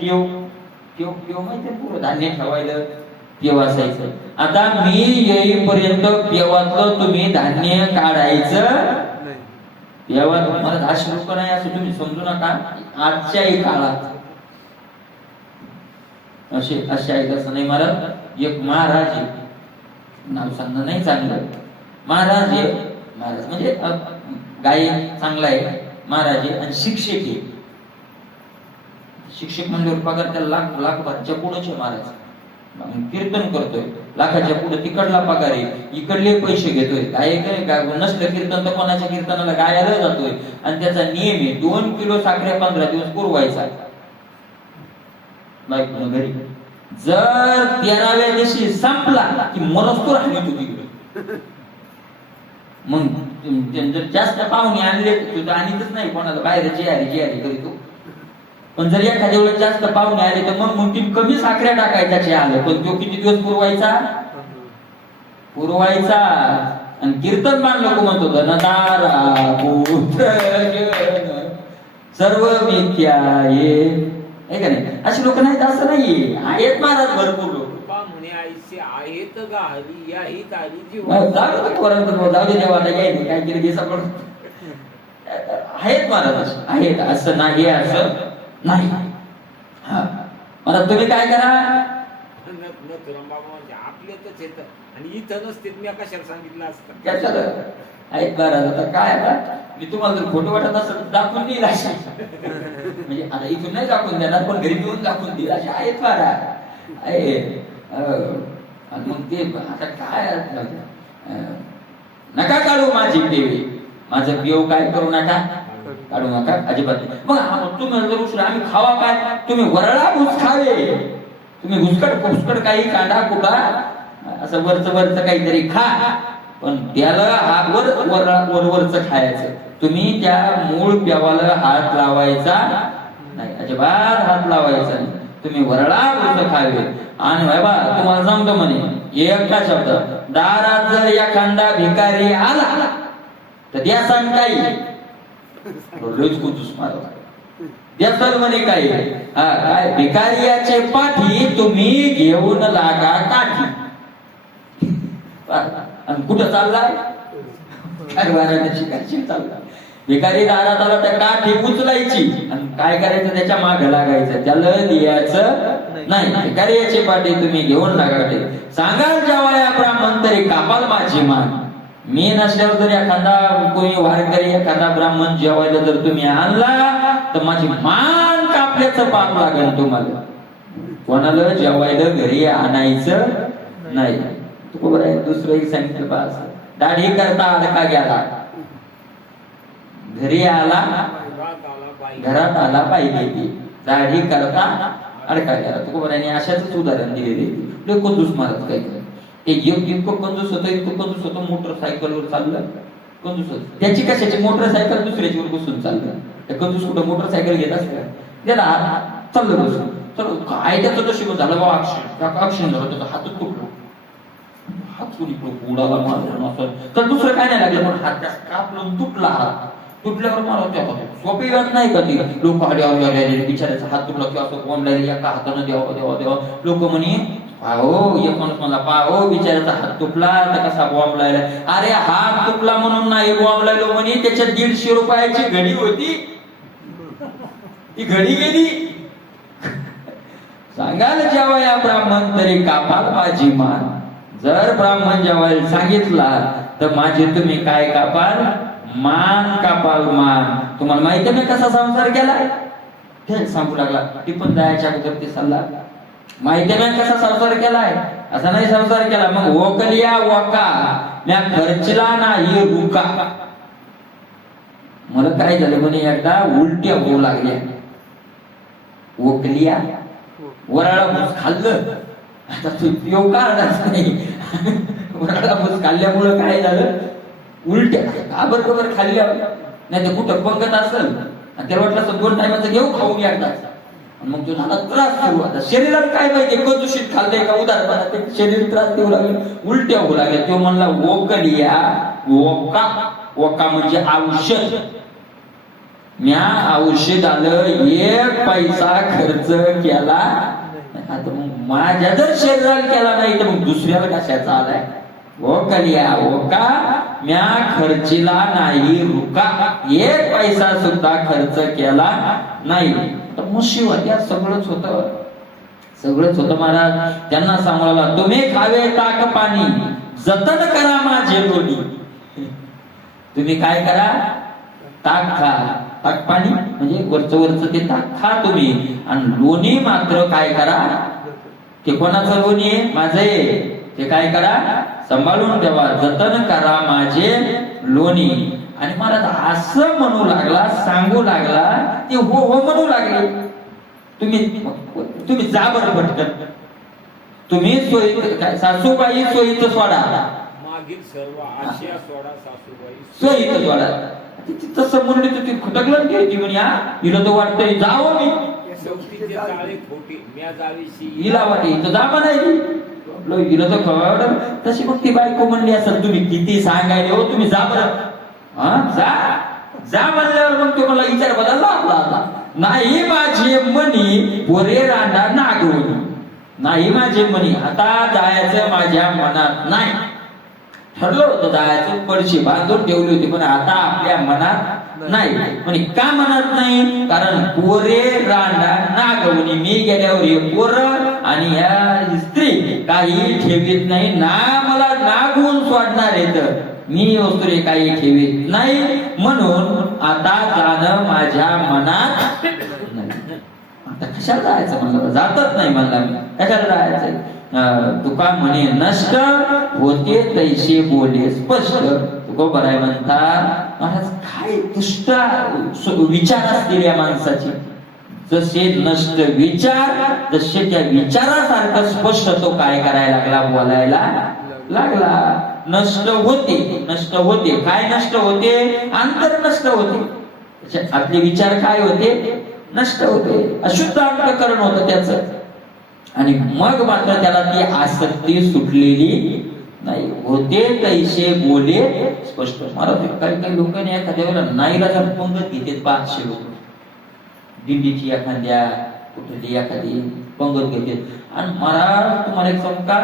पेव माहिती पुरं धान्य ठेवायला पेव असायचं. आता मी येईपर्यंत पेवातलं तुम्ही धान्य काढायचं. पेवात मला अशी लोक नाही असं तुम्ही समजू नका. आजच्याही काळात असे आहेत असं नाही. महाराज एक महाराज आहे, नाव सांगणं नाही चांगलं. महाराज आहे, महाराज म्हणजे गाय चांगला आहे, महाराज आहे आणि शिक्षक आहे. शिक्षक म्हणल्यावर पगार त्याला लाख लाखभरच्या पुढेच आहे महाराज. कीर्तन करतोय लाखाच्या पुढे, तिकडला पगार आहे, इकडले पैसे घेतोय. काय नसलं कीर्तन तर कोणाच्या कीर्तनाला गायला जातोय आणि त्याचा नियम आहे 2 किलो साखरे 15 दिवस पुरवायचा बायकोनं घरी. जर 13व्या दिवशी संपला की मनस्तो राहिली तू तिकडे. मग जर जास्त पाहुणे आणले तर आणतच नाही कोणाला, बाहेर जे करीतो. पण जर एखाद्या वेळेस जास्त पाहुणे आले तर मग तीन कमी साखऱ्या टाकायचा चहाला. पण तो किती दिवस पुरवायचा. आणि कीर्तन मानलं को म्हणतो धनदारा पुत्र सर्व मिथ्या हे का नाही. अशी लोक नाहीत असं नाहीये, आहेत महाराज भरपूर लोक. आईचे आहेत गाली याही तारी जीव जाऊ दे देवाला घ्यायचं काय केलं घे सगळं. आहेत महाराज आहेत, असं नाही असं नाही. हा मला तुम्ही काय करा आपल्यातच येत आणि इथं नसते. मी कशाला सांगितलं असतं कशाला आहेत महाराज. आता काय आता मी तुम्हाला जर खोटं वाटत असं दाखवून देईल अशा, म्हणजे आता इथून नाही दाखवून देणार पण घरी येऊन दाखवून देईल अशा आहेत महाराज आहे. मग ते आता काय नका काढू माझी टीव्ही, माझं बिव काय करू नका काढू नका अजिबात. मग तुम्ही जर उशीर आम्ही खावा काय, तुम्ही वरळा घुस खावे, तुम्ही घुसकट पुसकट काही कांदा कुटा असं वरच काहीतरी खा, पण त्याला वरवरच खायचं. तुम्ही त्या मूळ प्यावाला हात लावायचा नाही, अजिबात हात लावायचा नाही. तुम्ही वरळा घुस खावे. आणि बाबा तुम्हाला सांगतो म्हणे एकटा शब्द, दारात जर एखादा भिकारी आला तर त्या सांग काही द्याल म्हणे काय. काय भिकारियाचे पाठी तुम्ही घेऊन लागा काठी. आणि कुठं चाललाय चालला. भिकारी दारात आला तर काठी उचलायची आणि काय करायचं त्याच्या माग लागायचं, त्याला द्यायचं नाही. भिकारियाचे पाठी तुम्ही घेऊन लागा. सांगाल जेव्हा ब्राह्मण तरी कापाल माझी मान. मी नसल्यावर जर एखादा कोणी वारकरी एखादा ब्राह्मण जेवायला जर तुम्ही आणला तर माझी मान कापल्याचं पाप लागेल तुम्हाला. कोणाला जेवायला घरी आणायचं नाही. बरोबर आहे. दुसरंही सांगितलं पास दाढी करता अडका गेला, घरी आला घरात आला पाहिजे. दाढी करता अडका गेला. बरोबर आहे. अशाच उदाहरण दिलेले कंजूस महाराज काय इतकं कंजूस होतं मोटरसायकलवर चाललं. कंजूस होत त्याची कशाची मोटरसायकल दुसऱ्याची वर बसून चाललं. कंजूस कुठं मोटरसायकल घेत असतं त्याला चाललं बसून. तर काय त्याचं नशीब झालं बाबा, अक्षण झालं, त्याचा हातच तुटलो. हात कुणी उडाला मारला तर दुसरं काय नाही लागलं, पण हात कापलं तुटला. हात तुटल्यावर मला सोपी वाट नाही का ती. लोक बिचारायचा हात तुटला किंवा असं ऑनलाईन एका हातानं देवा लोक म्हणे पाहो एकोणच मला पाहो बिचाराचा हात तुटला तर कसा बॉम्ब लायला. अरे हात तुटला म्हणून नाही बॉम्ब लायलो म्हणे, त्याच्यात 150 रुपयाची घडी होती, ती घडी गेली. सांगाल जेव्हा या ब्राह्मण तरी कापाल माझी मान. जर ब्राह्मण जेवायला सांगितला तर माझी तुम्ही काय कापाल, मान कापाल मान. तुम्हाला माहिती आहे मी कसा संसार केला ते सांगू लागला. टिपण जायच्या अगोदर ते सल्ला माहिती आहे मी कसा संसार केलाय, असा नाही संसार केला. मग वकलिया वका म्या खर्चला नाही रुका. मला काय झालं म्हणे एकदा उलट्या होऊ लागल्या. वकलिया वराळा भूस खाल्लं, आता तू पिऊ काढाच नाही. वराळा भूस खाल्ल्यामुळं काय झालं, उलट्या. काबर कबर खाल्ल्या नाही तर कुठं पंगत असेल आणि त्याला वाटलं असं 2 टायमाचं घेऊ खाऊन एकदाच. मग तो झाला त्रास सुरू. आता शरीराला काय माहिती कंजूषित खाल्लंय का उदारपणा, ते शरीर त्रास देऊ लागले, उलट्या होऊ लागल्या. तो म्हणला वकलिया वका. वका म्हणजे औषध. म्या औषधाला 1 पैसा खर्च केला. आता मग माझ्या जर शरीराला केला नाही तर मग दुसऱ्याला कशाचा आलाय. वकलिया वका म्या खर्चीला नाही रुका. 1 पैसा सुद्धा खर्च केला नाही. मुशी होत्या सगळंच होतं महाराज. त्यांना सांगायला तुम्ही खावे ताक पाणी जतन करा माझे लोणी. तुम्ही काय करा, ताक खा, ताक पाणी म्हणजे वरचं ते ताक खा तुम्ही, आणि लोणी मात्र काय करा, ते कोणाचं लोणी आहे, माझं आहे, ते काय करा, सांभाळून ठेवा, जतन करा माझे लोणी. आणि मला असं म्हणू लागला, सांगू लागला, ते हो हो म्हणू लागले. तुम्ही जा बरं पटकन, तुम्ही सोयी काय, सासूबाई सोयीचं सोडा, मागील सर्व आशया सोडा, सासूबाई सोयीचं सोडा. तसं म्हणली तर ती खटकलं घ्यायची म्हणे, हा हिला तर वाटतंय जावं मी, शेवटीचे जाळे खोटी म्या जावीशी हिला वाटे इथं जा म्हणायची, हिला तर खवड. तशी मग ती बायको म्हणली असं, तुम्ही किती सांगायले हो, तुम्ही जा बरं, हा जा जा म्हणल्यावर मग तो मला विचार बदलला आपला. नाही माझे मनी पोरे रांडा नागवणी, नाही माझे मनी, आता जायचं माझ्या मनात नाही. ठरलं होतं जायचं, पडशी बांधून ठेवली होती, पण आता आपल्या मनात नाही. म्हणजे का मनात नाही, कारण पोरे रांडा नागवणी, मी गेल्यावर हे पोरं आणि या स्त्री काही ठेवीत नाही ना, मला नागवून सोडणार आहे, तर मी वस्तुरे काही ठेवीत नाही, म्हणून आता जाणं माझ्या मनात नाही. आता कशाला जायचं म्हणलं, जातच नाही म्हणला मी, कशाला जायचं. तुका म्हणे नष्ट होते तैसे बोले स्पष्ट. तुका बराय म्हणता महाराज, काय दुष्ट विचार असतील या माणसाचे, जसे नष्ट विचार तसे त्या विचारासारखं स्पष्ट तो काय करायला लागला, बोलायला लागला. नष्ट होते, नष्ट होते, काय नष्ट होते, अंतर नष्ट होते, आपले विचार काय होते, नष्ट होते, अशुद्ध अंतःकरण होतं त्याचं. आणि मग मात्र त्याला ती आसक्ती सुटलेली नाही. होते तैसे बोले स्पष्ट. मला काही काही लोकांनी एखाद्या वेळेला नाहीला जर पंगत घेतात, 500 लोक दिंडीची एखाद्या कुठली एखादी पंगत घेतात, आणि मला तुम्हाला एक सांगू का,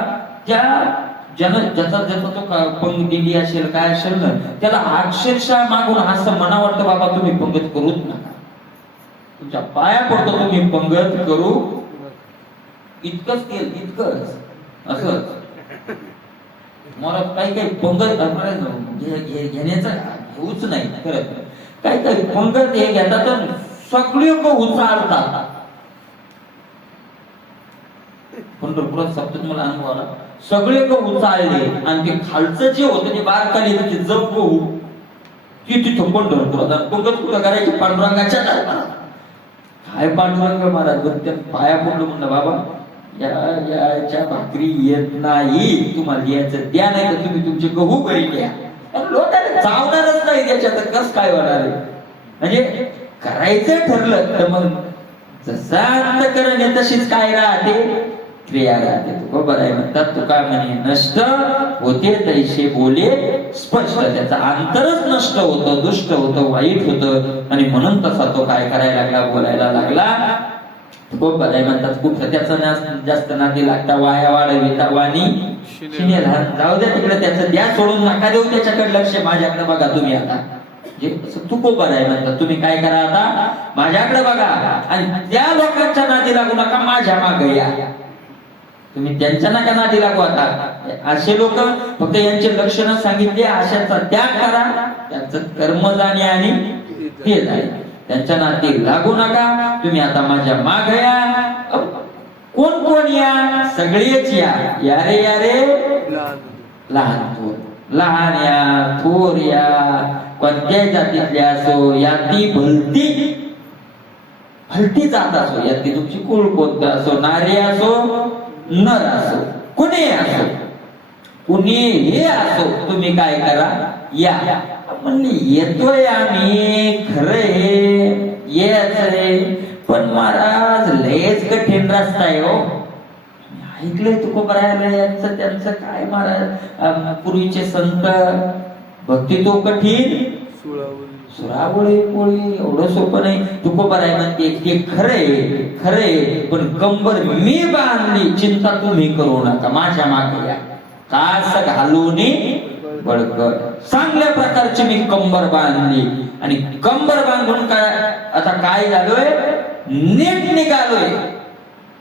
ज्याचा तो पंगत दिंडी असेल काय असेल ना, त्याला अक्षरशः मागून असं मना वाटतं, बाबा तुम्ही पंगत करूच नका, तुमच्या पाया पडतो, तुम्ही पंगत करू इतकंच केलं, इतकंच असं. मला काही काही पंगत घेण्याचा घेऊच नाही खरं. काही काही पंगत हे घेतात तर सगळे उचालतात. पंढरपुरात सप्तत मला अनुभव आला, सगळे उचालले, आणि ते खालचं जे होतं ते बारकाली ते जप होऊ ती तिथं पंढरपुरात पंगत कुठं करायची, पांडुरंगाच्या काय पांडुरंग महाराज त्या पाया पडलो, म्हणलं बाबा याच्या भाकरी येत नाही, तुम्हाला याचं द्या, नाही तर तुम्ही तुमचे गहू घरी घ्या. लोकांना चावणारच नाही त्याच्यात, कस काय होणार आहे. म्हणजे करायचं ठरलं तर मग जसा अंतःकरण आहे तशीच काय राहते, क्रिया राहते. तुका बराय म्हणतात, तुका म्हणे नष्ट होते तैसे बोले स्पष्ट. त्याचा अंतरच नष्ट होतं, दुष्ट होतं, वाईट होतं, आणि म्हणून तसा तो काय करायला लागला, बोलायला लागला. खूप बराय म्हणतात, कुठं त्याचा जास्त नादी लागता, वाया वाढविता वाणी शिनेला. जाऊ द्या तिकडे, त्याचं द्या सोडून, नका देऊ त्याच्याकडे लक्ष, माझ्याकडे बघा तुम्ही. आता तू खूप बराय म्हणतात, तुम्ही काय करा, आता माझ्याकडे बघा, आणि त्या लोकांच्या नादी लागू नका, माझ्या मागे या. तुम्ही त्यांच्या नका नादी लागू. आता असे लोक फक्त यांचे लक्षण सांगितले, अशाचा त्याग करा, त्यांचं कर्म जाणे आणि हे जाणे, त्यांच्या नादी लागू नका. तुम्ही आता माझ्या माग या. कोण कोण या, सगळेच या. यारे यारे लहान थोर, लहान या थोर या, कोणत्याही जातीतल्या असो, याती भलती भलती जात असो, याती तुमची कुळ कोणतं असो, नारी असो नर असो, कुणी असो, कुणी हे असो, तुम्ही काय करा, या. म्हणली येतोय आम्ही, खरं यायचंय, पण महाराज लयच कठीण रस्ता आहे हो. ऐकलंय तुकोबरायला यांचं त्यांचं काय महाराज, पूर्वीचे संत भक्ती तो कठीण सुरावळी पोळी, एवढं सोपं नाही. तुकोबराय म्हणते ते खरंय खरंय, पण कंबर मी बांधली, चिंता तुम्ही करू नका, माझ्या मागे या. कास घालून बळकट, चांगल्या प्रकारची मी कंबर बांधली, आणि कंबर बांधून काय आता काय झालोय, नीट निघालोय.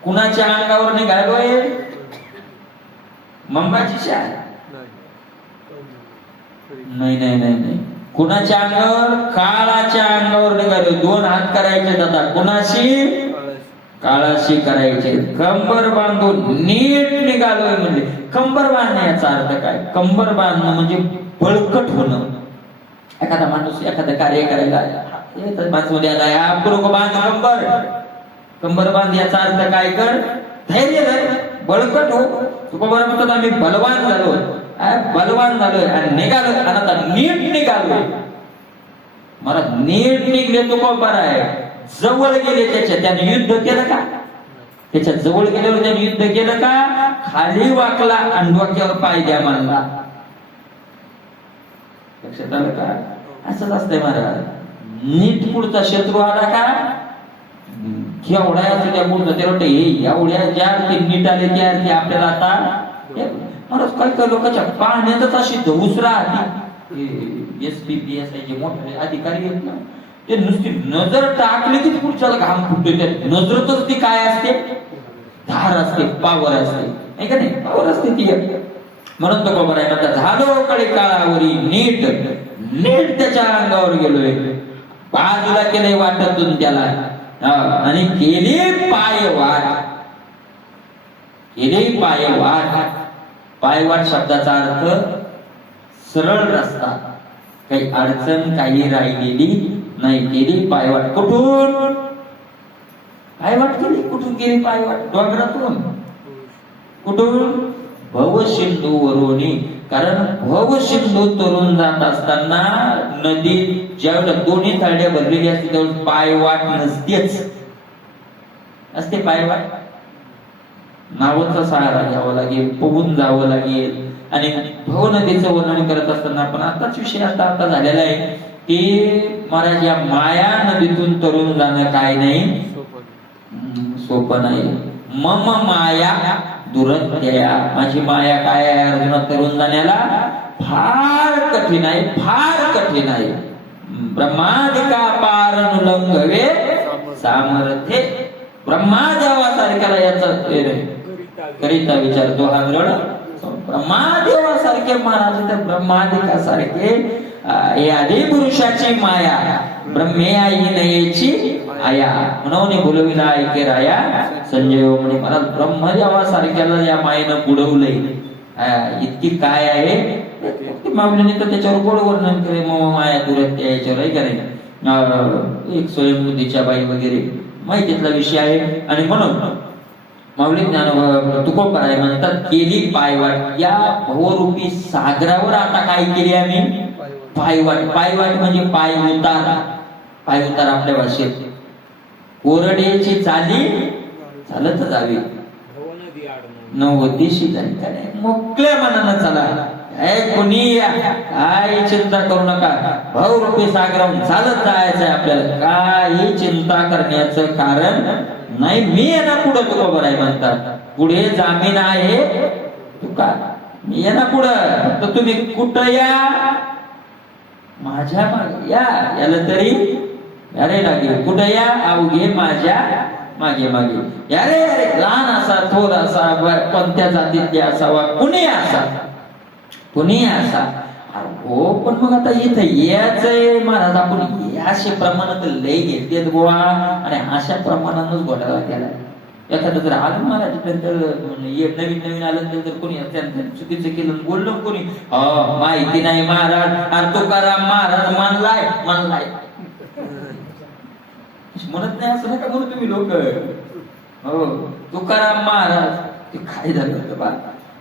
कुणाच्या अंगावर निघालोय, मंबाची शाळ नाही नाही नाही नाही, कुणाच्या अंगावर? काळाच्या अंगावर निघाले. 2 हात करायचे दादा, कुणाशी? काळाशी करायचे. कंबर बांधून नीट निघालोय. म्हणजे कंबर बांधण्याचा अर्थ काय? कंबर बांधणं म्हणजे बळकट होणं. एखादा माणूस एखादं कार्य करायला माणूस मध्ये आला, या पुढं बांध कंबर, कंबर बांध. याचा अर्थ काय? कर, धैर्य धर, बळकट हो. तुकोबा म्हणतात आम्ही बलवान झालो, बलवान झालोय आणि निघालो. आणि आता नीट निघालोय. मला नीट निघले तुकोबा आहे. जवळ गेले त्याने युद्ध केलं का? त्याच्या जवळ गेल्यावर त्याने युद्ध केलं का? खाली वाकला आणि डोक्यावर पाय द्या म्हणला. लक्षात आलं का? असंच असतंय महाराज. नीट पुढचा शत्रू आला का एवढा असं त्या पुढचा ते वाटतं हे एवढ्या ज्या नीट आले त्या अर्थी आपल्याला आता महाराज काय काय लोकांच्या पाहण्यातच अशी धुसरा आली. SPPSI जे मोठे अधिकारी आहेत ना, ते नुसती नजर टाकली की पुढच्याला घाम फुटतो. त्या नजरतच ती काय असते? धार असते, पावर असते, नाही का नाही? पावर असते ती. म्हणून तो बाबा आहे म्हणतात, झालो कडे काळावरी नीट नीट त्याच्या अंगावर गेलोय. बाजूला केलंय वाटातून त्याला, आणि केली पायवाट. केली पायवाट. पायवाट शब्दाचा अर्थ सरळ रस्ता, काही अडचण काही राहिलेली नाही. केली पायवाट. कुठून पायवाट केली? कुठून केली पायवाट? डोंगरातून. कुठून? भवसिंधू वरुणी. कारण भवसिंधू तरुण जात असताना नदीत ज्यावेळेला दोन्ही तळड्या भरलेली असते त्यावेळेस पायवाट नसतेच. असते पायवाट. नावाचा सहारा घ्यावा लागेल, पोहून जावं लागेल. आणि भव नदीचं वर्णन करत असताना आपण आताच विषय आता झालेला आहे की महाराज या माया नदीतून तरुण जाणं काय नाही, सोपं नाही. मम माया दुरत्या. माझी माया काय आहे अर्जुना? तरुण जाण्याला फार कठीण आहे, फार कठीण आहे. ब्रह्मादिका पारनुलंघवे सामर्थ्ये. ब्रह्मादेवासारख्याला याचा करिता विचारतो हा ग्रह. ब्रह्मादेवासारखे महाराज तर ब्रह्मादिकासारखे हे आदी पुरुषाची माया ब्रह्मे आई नयेची आया म्हणून बोलविला ऐके राया संजय म्हणे. मला ब्रह्मदेवासारख्याला या मायेनं बुडवलंय. इतकी काय आहे माऊलीने तर त्याच्यावर गोड वर्णन केले. मग माया दुरत्या याच्यावर आहे का नाही? एक स्वयंबुद्धीच्या बाई वगैरे माहितीतला विषय आहे. आणि म्हणून माऊली ज्ञान तुकोबर आहे म्हणतात केली पायवाट. या भवरूपी सागरावर आता काय केली आम्ही? पायवाट. पायवाट म्हणजे पाय उतार. पाय उतार आपल्या भाषेत. कोरडेची चाली चालत जावी, नवदिशी झाली का नाही? मोकळ्या मनानं चला. कोणी काय चिंता करू नका. भवरूपी सागरावरून चालत जायचंय आपल्याला. काही चिंता करण्याचं कारण नाही. मी आहे ना पुढं. तुकोबर आहे म्हणतात पुढे जामीन आहे तुका. मी आहे ना पुढं. तर तुम्ही कुठं या? माझ्या मागे या. याला तरी अरे लागेल. कुठं या? अवघे माझ्या मागे मागे. अरे अरे लहान असा थोर असा कोणत्या जातीतल्या असावा कुणी असा कुणी असा. हो पण मग आता इथं यायचंय महाराज. आपण अशा प्रमाणात लय घेतलेत गोळा आणि अशा प्रमाणातच घोटाळा केलाय. एखादं जर आलं महाराज नवीन नवीन आलं तर कोणी चुकीचं केलं बोललं कोणी माहिती नाही महाराज. अरे तुकाराम महाराज मानलाय मानलाय म्हणत नाही असं नका म्हणू तुम्ही लोक. हो तुकाराम महाराज ते काय झालं होतं बा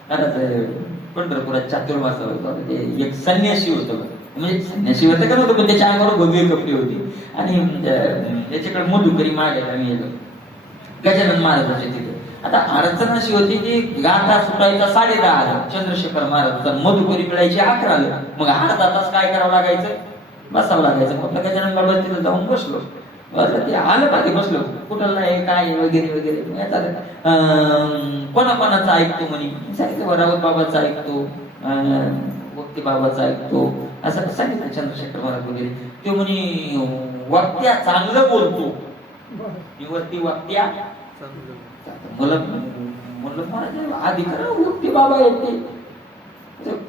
महाराज पंढरपुरात चातुर्मास होता. ते एक संन्यासी होत. म्हणजे संन्यासी होतं का नव्हतं पण त्याच्या अंगावर भव्य कपडे होते. आणि त्याच्याकडे मधुकरी मागायला मी गेलो गजानन महाराजांच्या तिथे. आता अडचण अशी होती की गाथा सुटायचा 10:30. चंद्रशेखर महाराज मधुकरी मिळायची 11. मग अर्धा तास काय करावं लागायचं? बसावं लागायचं. म्हटलं गजानन बाबा तिथे जाऊन बसलो. ते आलं पाहिजे बसलो. कुठं नाही काय वगैरे वगैरे. कोणाकोणाचं ऐकतो म्हणे. सांगितलं राऊत बाबाचं ऐकतो, वक्ती बाबाचं ऐकतो असं सांगितलं चंद्रशेखर महाराज वगैरे. ते म्हणे वक्त्या चांगलं बोलतो. वरती वक्त्या मला म्हणलं महाराज आधी खरं वक्ती बाबा येते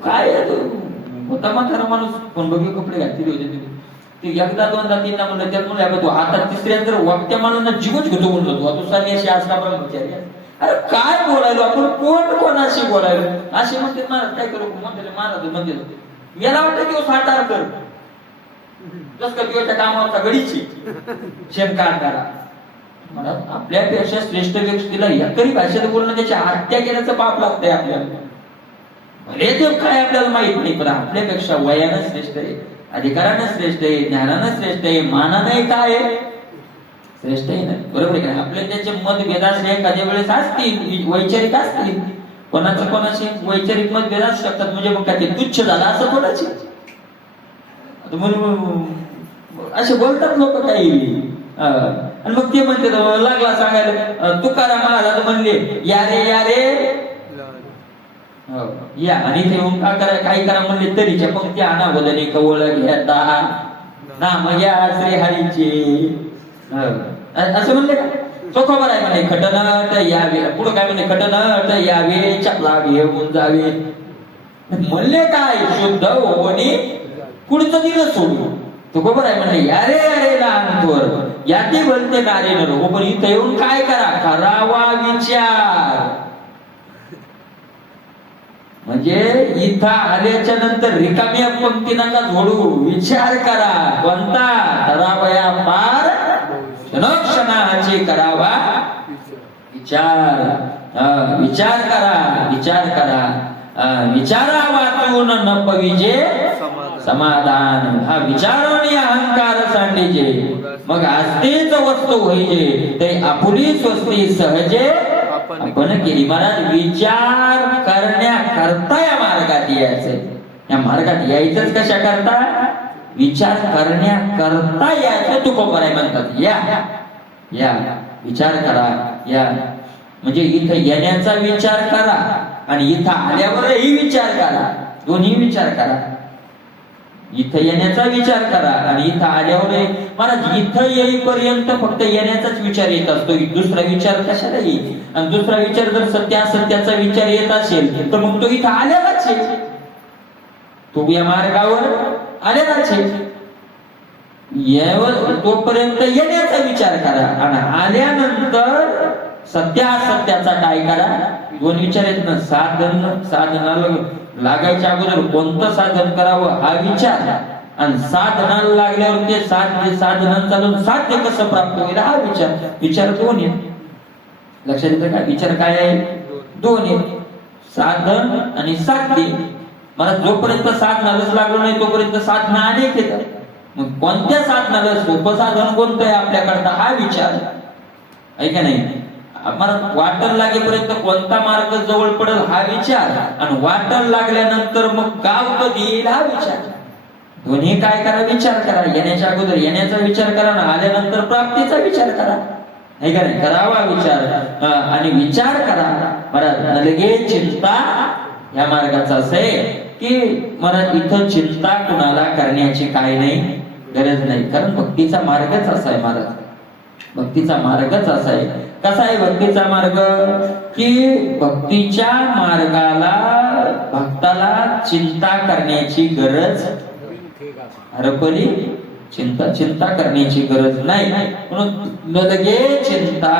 काय होता म्हातारा माणूस पण बघे कपडे घातलेले होते ते एकदा दोनदा तीनदा म्हणलं त्यात म्हणलं तू आता तिसऱ्या जर वाक्य माणूस जीवच घेतो म्हणलो तू सारी अशी असला ब्रह्मचारी अरे काय बोलायलो आपण कोण कोणाशी बोलायलो असे म्हणते महाराज काय करू म्हणते महाराज म्हणते याला वाटतं दिवस हातार कर जस का दिवसच्या कामावरचा गडीची शेणकाळ करा मला आपल्यापेक्षा श्रेष्ठ व्यक्तीला एकरी भाषेत बोलणं त्याची हत्या केल्याचं पाप लागतंय आपल्याला भले देव काय आपल्याला माहित नाही पण आपल्यापेक्षा वयानं श्रेष्ठ आहे अधिकारानं श्रेष्ठ आहे ज्ञानानं श्रेष्ठ आहे मानानं काय आहे श्रेष्ठ आहे नाही बरोबर आहे का आपले त्याचे मतभेद असले एखाद्या वेळेस असतील वैचारिक असतील कोणाचं कोणाशी वैचारिक मतभेद असू शकतात म्हणजे मग काय ते तुच्छ झालं असं थोडंच म्हणून असे बोलतात लोक काही आणि मग ते म्हणते लागला सांगायला तुकाराम महाराज म्हणले या रे या आणि ते का करा काही करा म्हणले तरीच्या पंक्ती आणा बदले कवळ घेता नाम या श्री हरीचे असं म्हणले का तो खबर आहे म्हणे खटनट यावे पुढे काय म्हणे खटनट यावे चपला घेऊन जावे म्हणले काय शुद्ध होणी पुढचं दिलं सोडू तो खबर आहे म्हणले यारे लहानवर याती बोलते नारे नरो पण इथं येऊन काय करा करावा विचार म्हणजे इथं आल्याच्या नंतर रिकाम्या पंक्ती नका झोडू विचार करा कोणता करावया पार क्षणाचे करावा विचार विचार करा विचारा वाचून न पविजे समाधान हा विचाराने अहंकार सांडीजे मग आस्तेच वस्तू होईजे ते आपुली स्वस्ती सहजे आपण केली महाराज विचार करण्याकरता या मार्गात यायचं या मार्गात यायचंच कशा करता विचार करण्याकरता यायचं तुकोबर आहे म्हणतात या विचार करा या म्हणजे इथं येण्याचा विचार करा आणि इथं आल्यावरही विचार करा दोन्ही विचार करा इथं येण्याचा विचार करा आणि इथं आल्यावर महाराज इथं येईपर्यंत फक्त येण्याचाच विचार येत असतो दुसरा विचार कशाला येईल आणि दुसरा विचार जर सत्य असत्याचा विचार येत असेल तर मग तो इथं आलेलाच आहे तो या मार्गावर आलेलाच आहे तोपर्यंत येण्याचा विचार करा आणि आल्यानंतर सत्य असत्याचा काय करा दोन विचार आहेत ना साधनाला लागायच्या अगोदर कोणतं साधन करावं हा विचार आणि साधनाला लागल्यावर ते साधन चालून साध्य कसं प्राप्त होईल हा विचार दोन आहेत लक्षात येतं का विचार काय आहे दोन आहेत साधन आणि साध्य मला जोपर्यंत साधनालाच लागलो नाही तोपर्यंत साधना अनेक येतात मग कोणत्या साधनाला सोपं साधन कोणतं आहे आपल्याकडं हा विचार आहे का नाही आम्हाला वाटर लागेपर्यंत कोणता मार्ग जवळ पडेल हा विचार आणि वाटर लागल्यानंतर मग गाव कधी येईल हा विचार दोन्ही काय करा विचार करा येण्याच्या अगोदर येण्याचा विचार करा ना आल्यानंतर प्राप्तीचा विचार करा नाही का नाही करावा विचार आणि विचार करा मला लगे चिंता या मार्गाचा असं आहे की मला इथं चिंता कुणाला करण्याची काय नाही गरज नाही कारण भक्तीचा मार्गच असा आहे महाराज भक्तीचा मार्गच असा आहे कसा आहे भक्तीचा मार्ग की भक्तीच्या मार्गाला भक्ताला चिंता करण्याची गरज हरपली चिंता करण्याची गरज नाही म्हणून लगे चिंता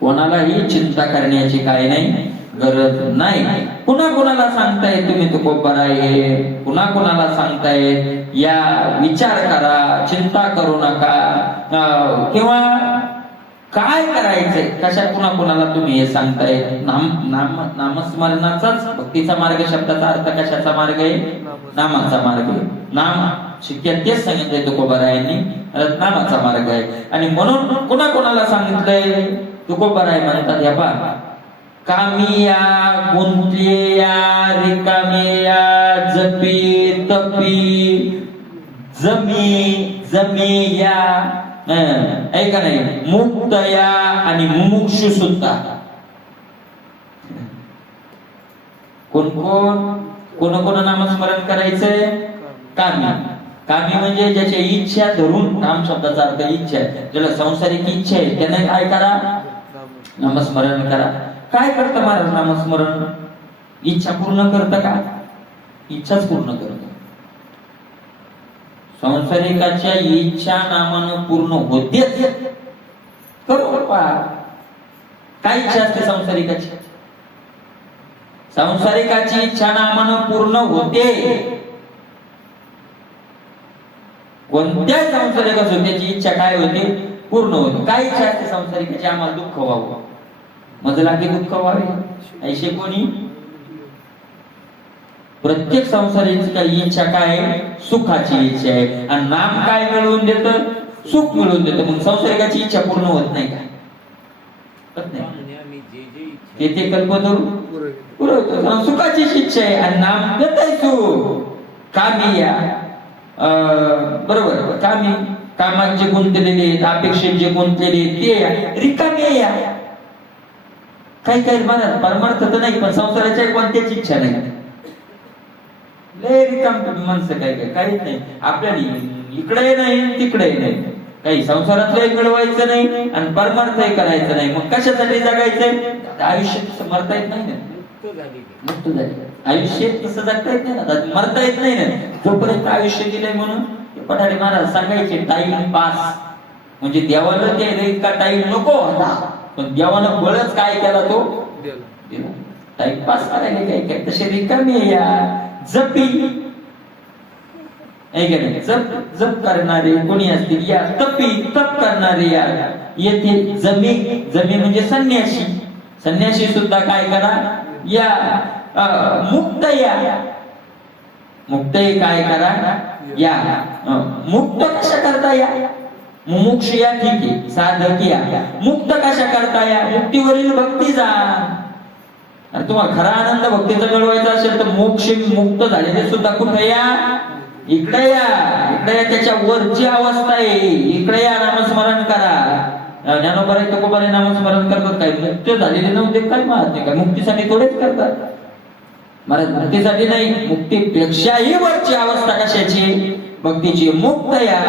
कोणालाही चिंता करण्याची काय नाही गरज नाही कुणाला सांगताय तुम्ही तो कोपर आहे कुणाला सांगताय या विचार करा चिंता करू नका किंवा काय करायचंय कशा कुणाला तुम्ही हे सांगताय नामस्मरणाचाच भक्तीचा मार्ग शब्दाचा अर्थ कशाचा मार्ग आहे नामाचा मार्ग आहे नाम शिक्क्यात तेच सांगितलंय तुकोबारायांनी नामाचा मार्ग आहे आणि म्हणून कुणाला सांगितलंय तुकोबाराय म्हणतात या पा कामिया गुंतलेया रिकामेया जपी तपी जमी या ऐका नाही मुक्तया आणि मुमुक्षु सुद्धा कोण नामस्मरण करायचंय कामी म्हणजे ज्याच्या इच्छा धरून नाम शब्दाचा अर्थ इच्छा आहे ज्याला संसारिक इच्छा आहे त्याने काय करा नामस्मरण करा काय करतं महाराज नामस्मरण इच्छा पूर्ण करतं का इच्छाच पूर्ण करतो. संसारिकाच्या इच्छा नामानं पूर्ण होतेच. करू पहा काय इच्छा असते संसारिकाची? संसारिकाची इच्छा नामानं पूर्ण होते. कोणत्याही संसारिकाची त्याची इच्छा काय होते? पूर्ण होते. काय इच्छा असते संसारिकाची? आम्हाला दुःख व्हावं, मज लागे दुःख व्हावे ऐसे कोणी. प्रत्येक संसाराची काही इच्छा काय? सुखाची इच्छा आहे. आणि नाम काय मिळवून देत? सुख मिळवून देत. मग संसारिकाची इच्छा पूर्ण होत नाही का? होत नाही. ते कल्पतो पुरवतो. सुखाची इच्छा आहे आणि नाम देताय सुख. कामी या बरोबर, कामी कामात जे गुंतलेले आहेत, अपेक्षेत जे गुंतलेले ते या, रिकामी या. काही काही म्हणत परमार्थ तर नाही, पण संसाराच्या कोणत्याच इच्छा नाही. लय रिकाम माणसं काय काय काहीच नाही. आपल्याला इकडे नाही तिकडे नाही. काही संसारातलंही मिळवायचं नाही आणि परमार्थही करायचं नाही. मग कशासाठी जगायचंय? आयुष्य मरता येत नाही ना. मुक्त झाली. आयुष्य तसं जगता येत नाही ना, मरता येत नाही ना. जोपर्यंत आयुष्य दिलंय म्हणून पठाडे महाराज सांगायचे टाइम पास. म्हणजे देवाला ते इतका टाइम नको होता, पण देवानं बळच काय केला तो दिला. टाइम पास करायला काय काय तसे रिकामी या जपी जप जप करणारे कोणी असतील या, तपी तप करणारे या. येथे जमी जमी म्हणजे संन्यासी. संन्यासी सुद्धा काय करा या. मुक्त या. मुक्त काय करा या. मुक्त कशा करता या? मुमुक्ष या ठीक आहे, साधक या. मुक्त कशा करता या? मुक्तीवरील भक्ती जा. आणि तुम्हाला खरा आनंद भक्तीचा मिळवायचा असेल तर मोक्ष मुक्त झालेले सुद्धा कुठे या? इकडे या. इकडे या. त्याच्या वरची अवस्था आहे. इकडे या. नामस्मरण करा. ज्ञानोबा तुकोबाने नामस्मरण करतात काय? मुक्त झालेले नव्हते काय? महात्मे काय मुक्तीसाठी थोडेच करतात? महाराज मुक्तीसाठी नाही, मुक्तीपेक्षाही वरची अवस्था कशाची? भक्तीची. मुक्त या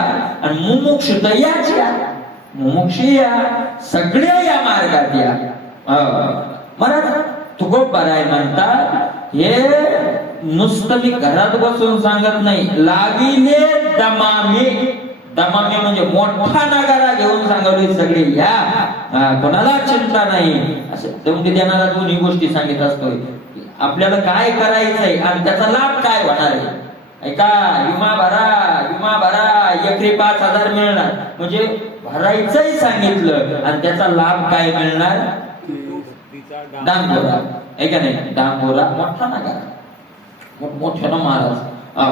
आणि मुमुक्ष याच या. मुमुक्ष या. सगळे या मार्गात या. महाराज तुकोबाराय म्हणतात हे नुसतं मी घरात बसून सांगत नाही, लाविले दमामे. दमामे म्हणजे मोठा नगारा घेऊन सांगवले सगळे या. कोणाला चिंता नाही. असे दमडी देणारा दोन्ही गोष्टी सांगित असतोय. आपल्याला काय करायचंय आणि त्याचा लाभ काय होणार आहे. ऐका, विमा भरा 1,5,000 मिळणार. म्हणजे भरायचंही सांगितलं आणि त्याचा लाभ काय मिळणार? डांगोरा. ऐका नाही, डांगोरा मोठा नगारा. मोठ्यानं महाराज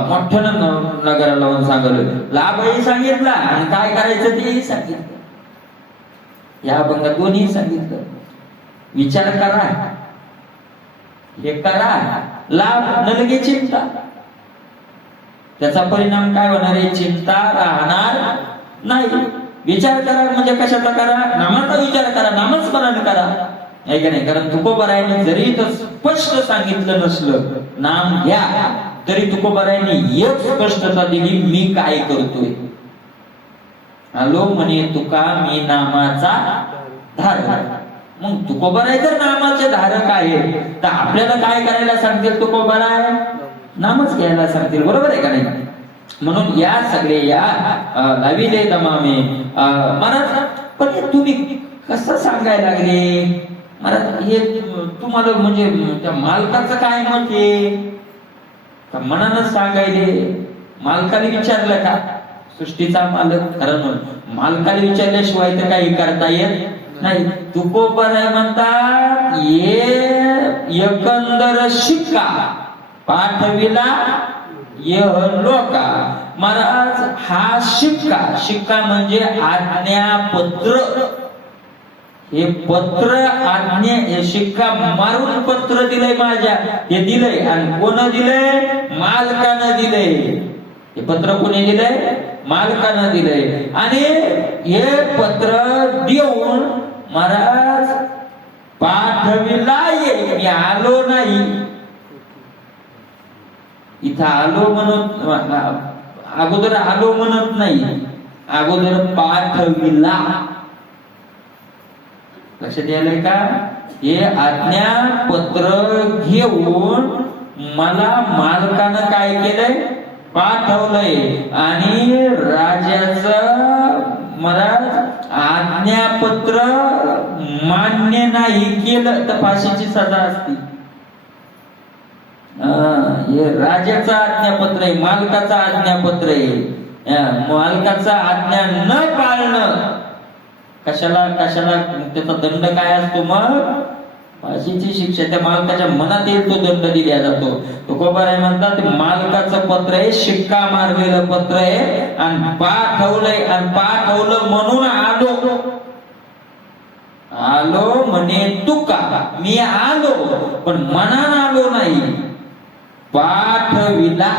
मोठ्यानं नगराला लावून सांगितलं. लाभही सांगितला आणि काय करायचं तेही सांगितलं. या अभंगात दोन्ही सांगितलं. विचार करा, हे करा. लाभ न लगे चिंता. त्याचा परिणाम काय होणार आहे? चिंता राहणार नाही. विचार करा म्हणजे कशाचा करा? नामाचा विचार करा, नामस्मरण करा. आहे का नाही? कारण तुकोबारायांनी जरी तर स्पष्ट सांगितलं नसलं नाम घ्या, तरी तुकोबारायांनी एक स्पष्टता दिली, मी काय करतोय. आलो म्हणे तुका मी नामाचा धारक. मग तुकोबाराय जर नामाचे धारक आहे तर आपल्याला काय करायला सांगतील तुकोबाराय? नामच घ्यायला सांगतील. बरोबर आहे का नाही? म्हणून या सगळे या लाविले दमामे. महाराज पण तुम्ही कसं सांगायला लागले महाराज? हे तुम्हाला म्हणजे त्या मालकाचं काय मत आहे का? मनानच सांगायले. मालकाने विचारलं का? सृष्टीचा मालक खरं म्हणून मालकाने विचारल्याशिवाय तर काही करता येत नाही. तुकोबाराय म्हणतात ये एकंदर शिक्का पाठविला लोका. महाराज हा शिक्का म्हणजे आज्ञापत्र. हे पत्र आज्ञा, हे शिक्का मारून पत्र दिलंय माझ्या. हे दिलंय आणि कोण दिलंय? मालकानं दिलंय. हे पत्र कोणी दिलंय? मालकानं दिलंय. आणि हे पत्र देऊन महाराज पाठविला ये. मी आलो नाही. इथं आलो म्हणत, अगोदर आलो म्हणत नाही, अगोदर पाठविला. लक्षात यायलंय का? हे आज्ञा पत्र घेऊन मला मालकानं काय केलंय, पाठवलंय आणि राजाचं मला आज्ञापत्र मान्य नाही केलं तर फाशीची सजा असते. हे राजाचं आज्ञापत्र आहे, मालकाचं आज्ञापत्र आहे. मालकाचा आज्ञा न पाळणं कशाला त्याचा दंड काय असतो, मग फाशीची शिक्षा. त्या मालकाच्या मनात येईल तो दंड दिला जातो. तुकोबाराय म्हणतात मालकाचं पत्र आहे, शिक्का मारलेलं पत्र आहे आणि पाठवलंय, आणि पाठवलं म्हणून आलो म्हणे तुका, मी आलो पण मनानं आलो नाही. पाठविला,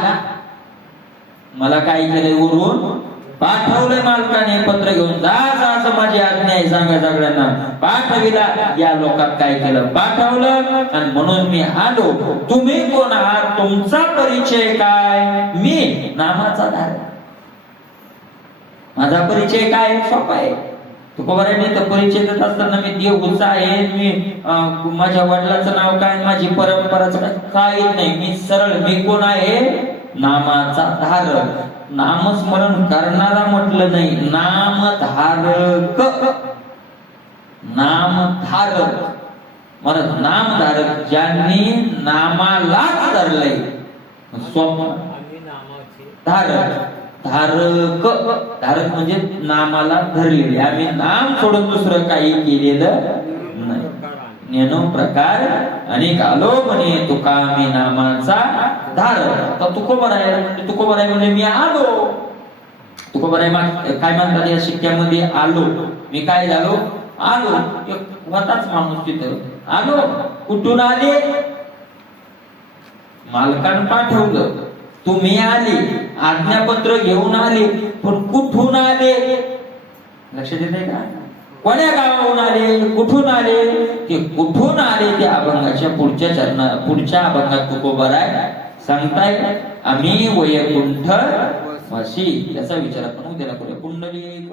मला काय केलंय, वरून पाठवलंय मालकाने पत्र घेऊन, जा असं माझी आज्ञा आहे, सांगा सगळ्यांना. पाठविला, या लोकात काय केलं, पाठवलं आणि म्हणून मी आलो. तुम्ही कोण आहात, तुमचा परिचय काय? मी नामाचा धारक. माझा परिचय काय, सोपा आहे. तुकोबारायांनी तर परिचय देत असताना मी देवचा आहे, मी माझ्या वडिलाचं नाव काय, माझी परंपराच काय नाही, मी सरळ, मी कोण आहे, नामाचा धारक. नामस्मरण करणारा म्हटलं नाही, नामधारक. नामधारक म्हणत नामधारक, ज्यांनी नामालाच धरलंय. धारक, धारक म्हणजे नामाला धरलेले. आम्ही नाम सोडून दुसरं काही केलेलं नाही. नेनो प्रकार अनेक आलो म्हणे तुका, मी नामाचा धारक. तर तुकोबाराय म्हणजे मी आलो. तुकोबाराय काय म्हणतात या शिक्क्यामध्ये, आलो. मी काय झालो, आलो. एक होताच माणूस तिथं, आलो. कुठून आले, मालकानं पाठवलं, तुम्ही आले, आज्ञापत्र घेऊन आले, पण कुठून आले, लक्षात येते का? कोण्या गावाहून आले, कुठून आले, ते कुठून आले ते अभंगाच्या पुढच्या अभंगात तुकोबाराय सांगताय. आम्ही वैकुंठ वासी, याचा विचार आपण उद्याला करूया. कुंडली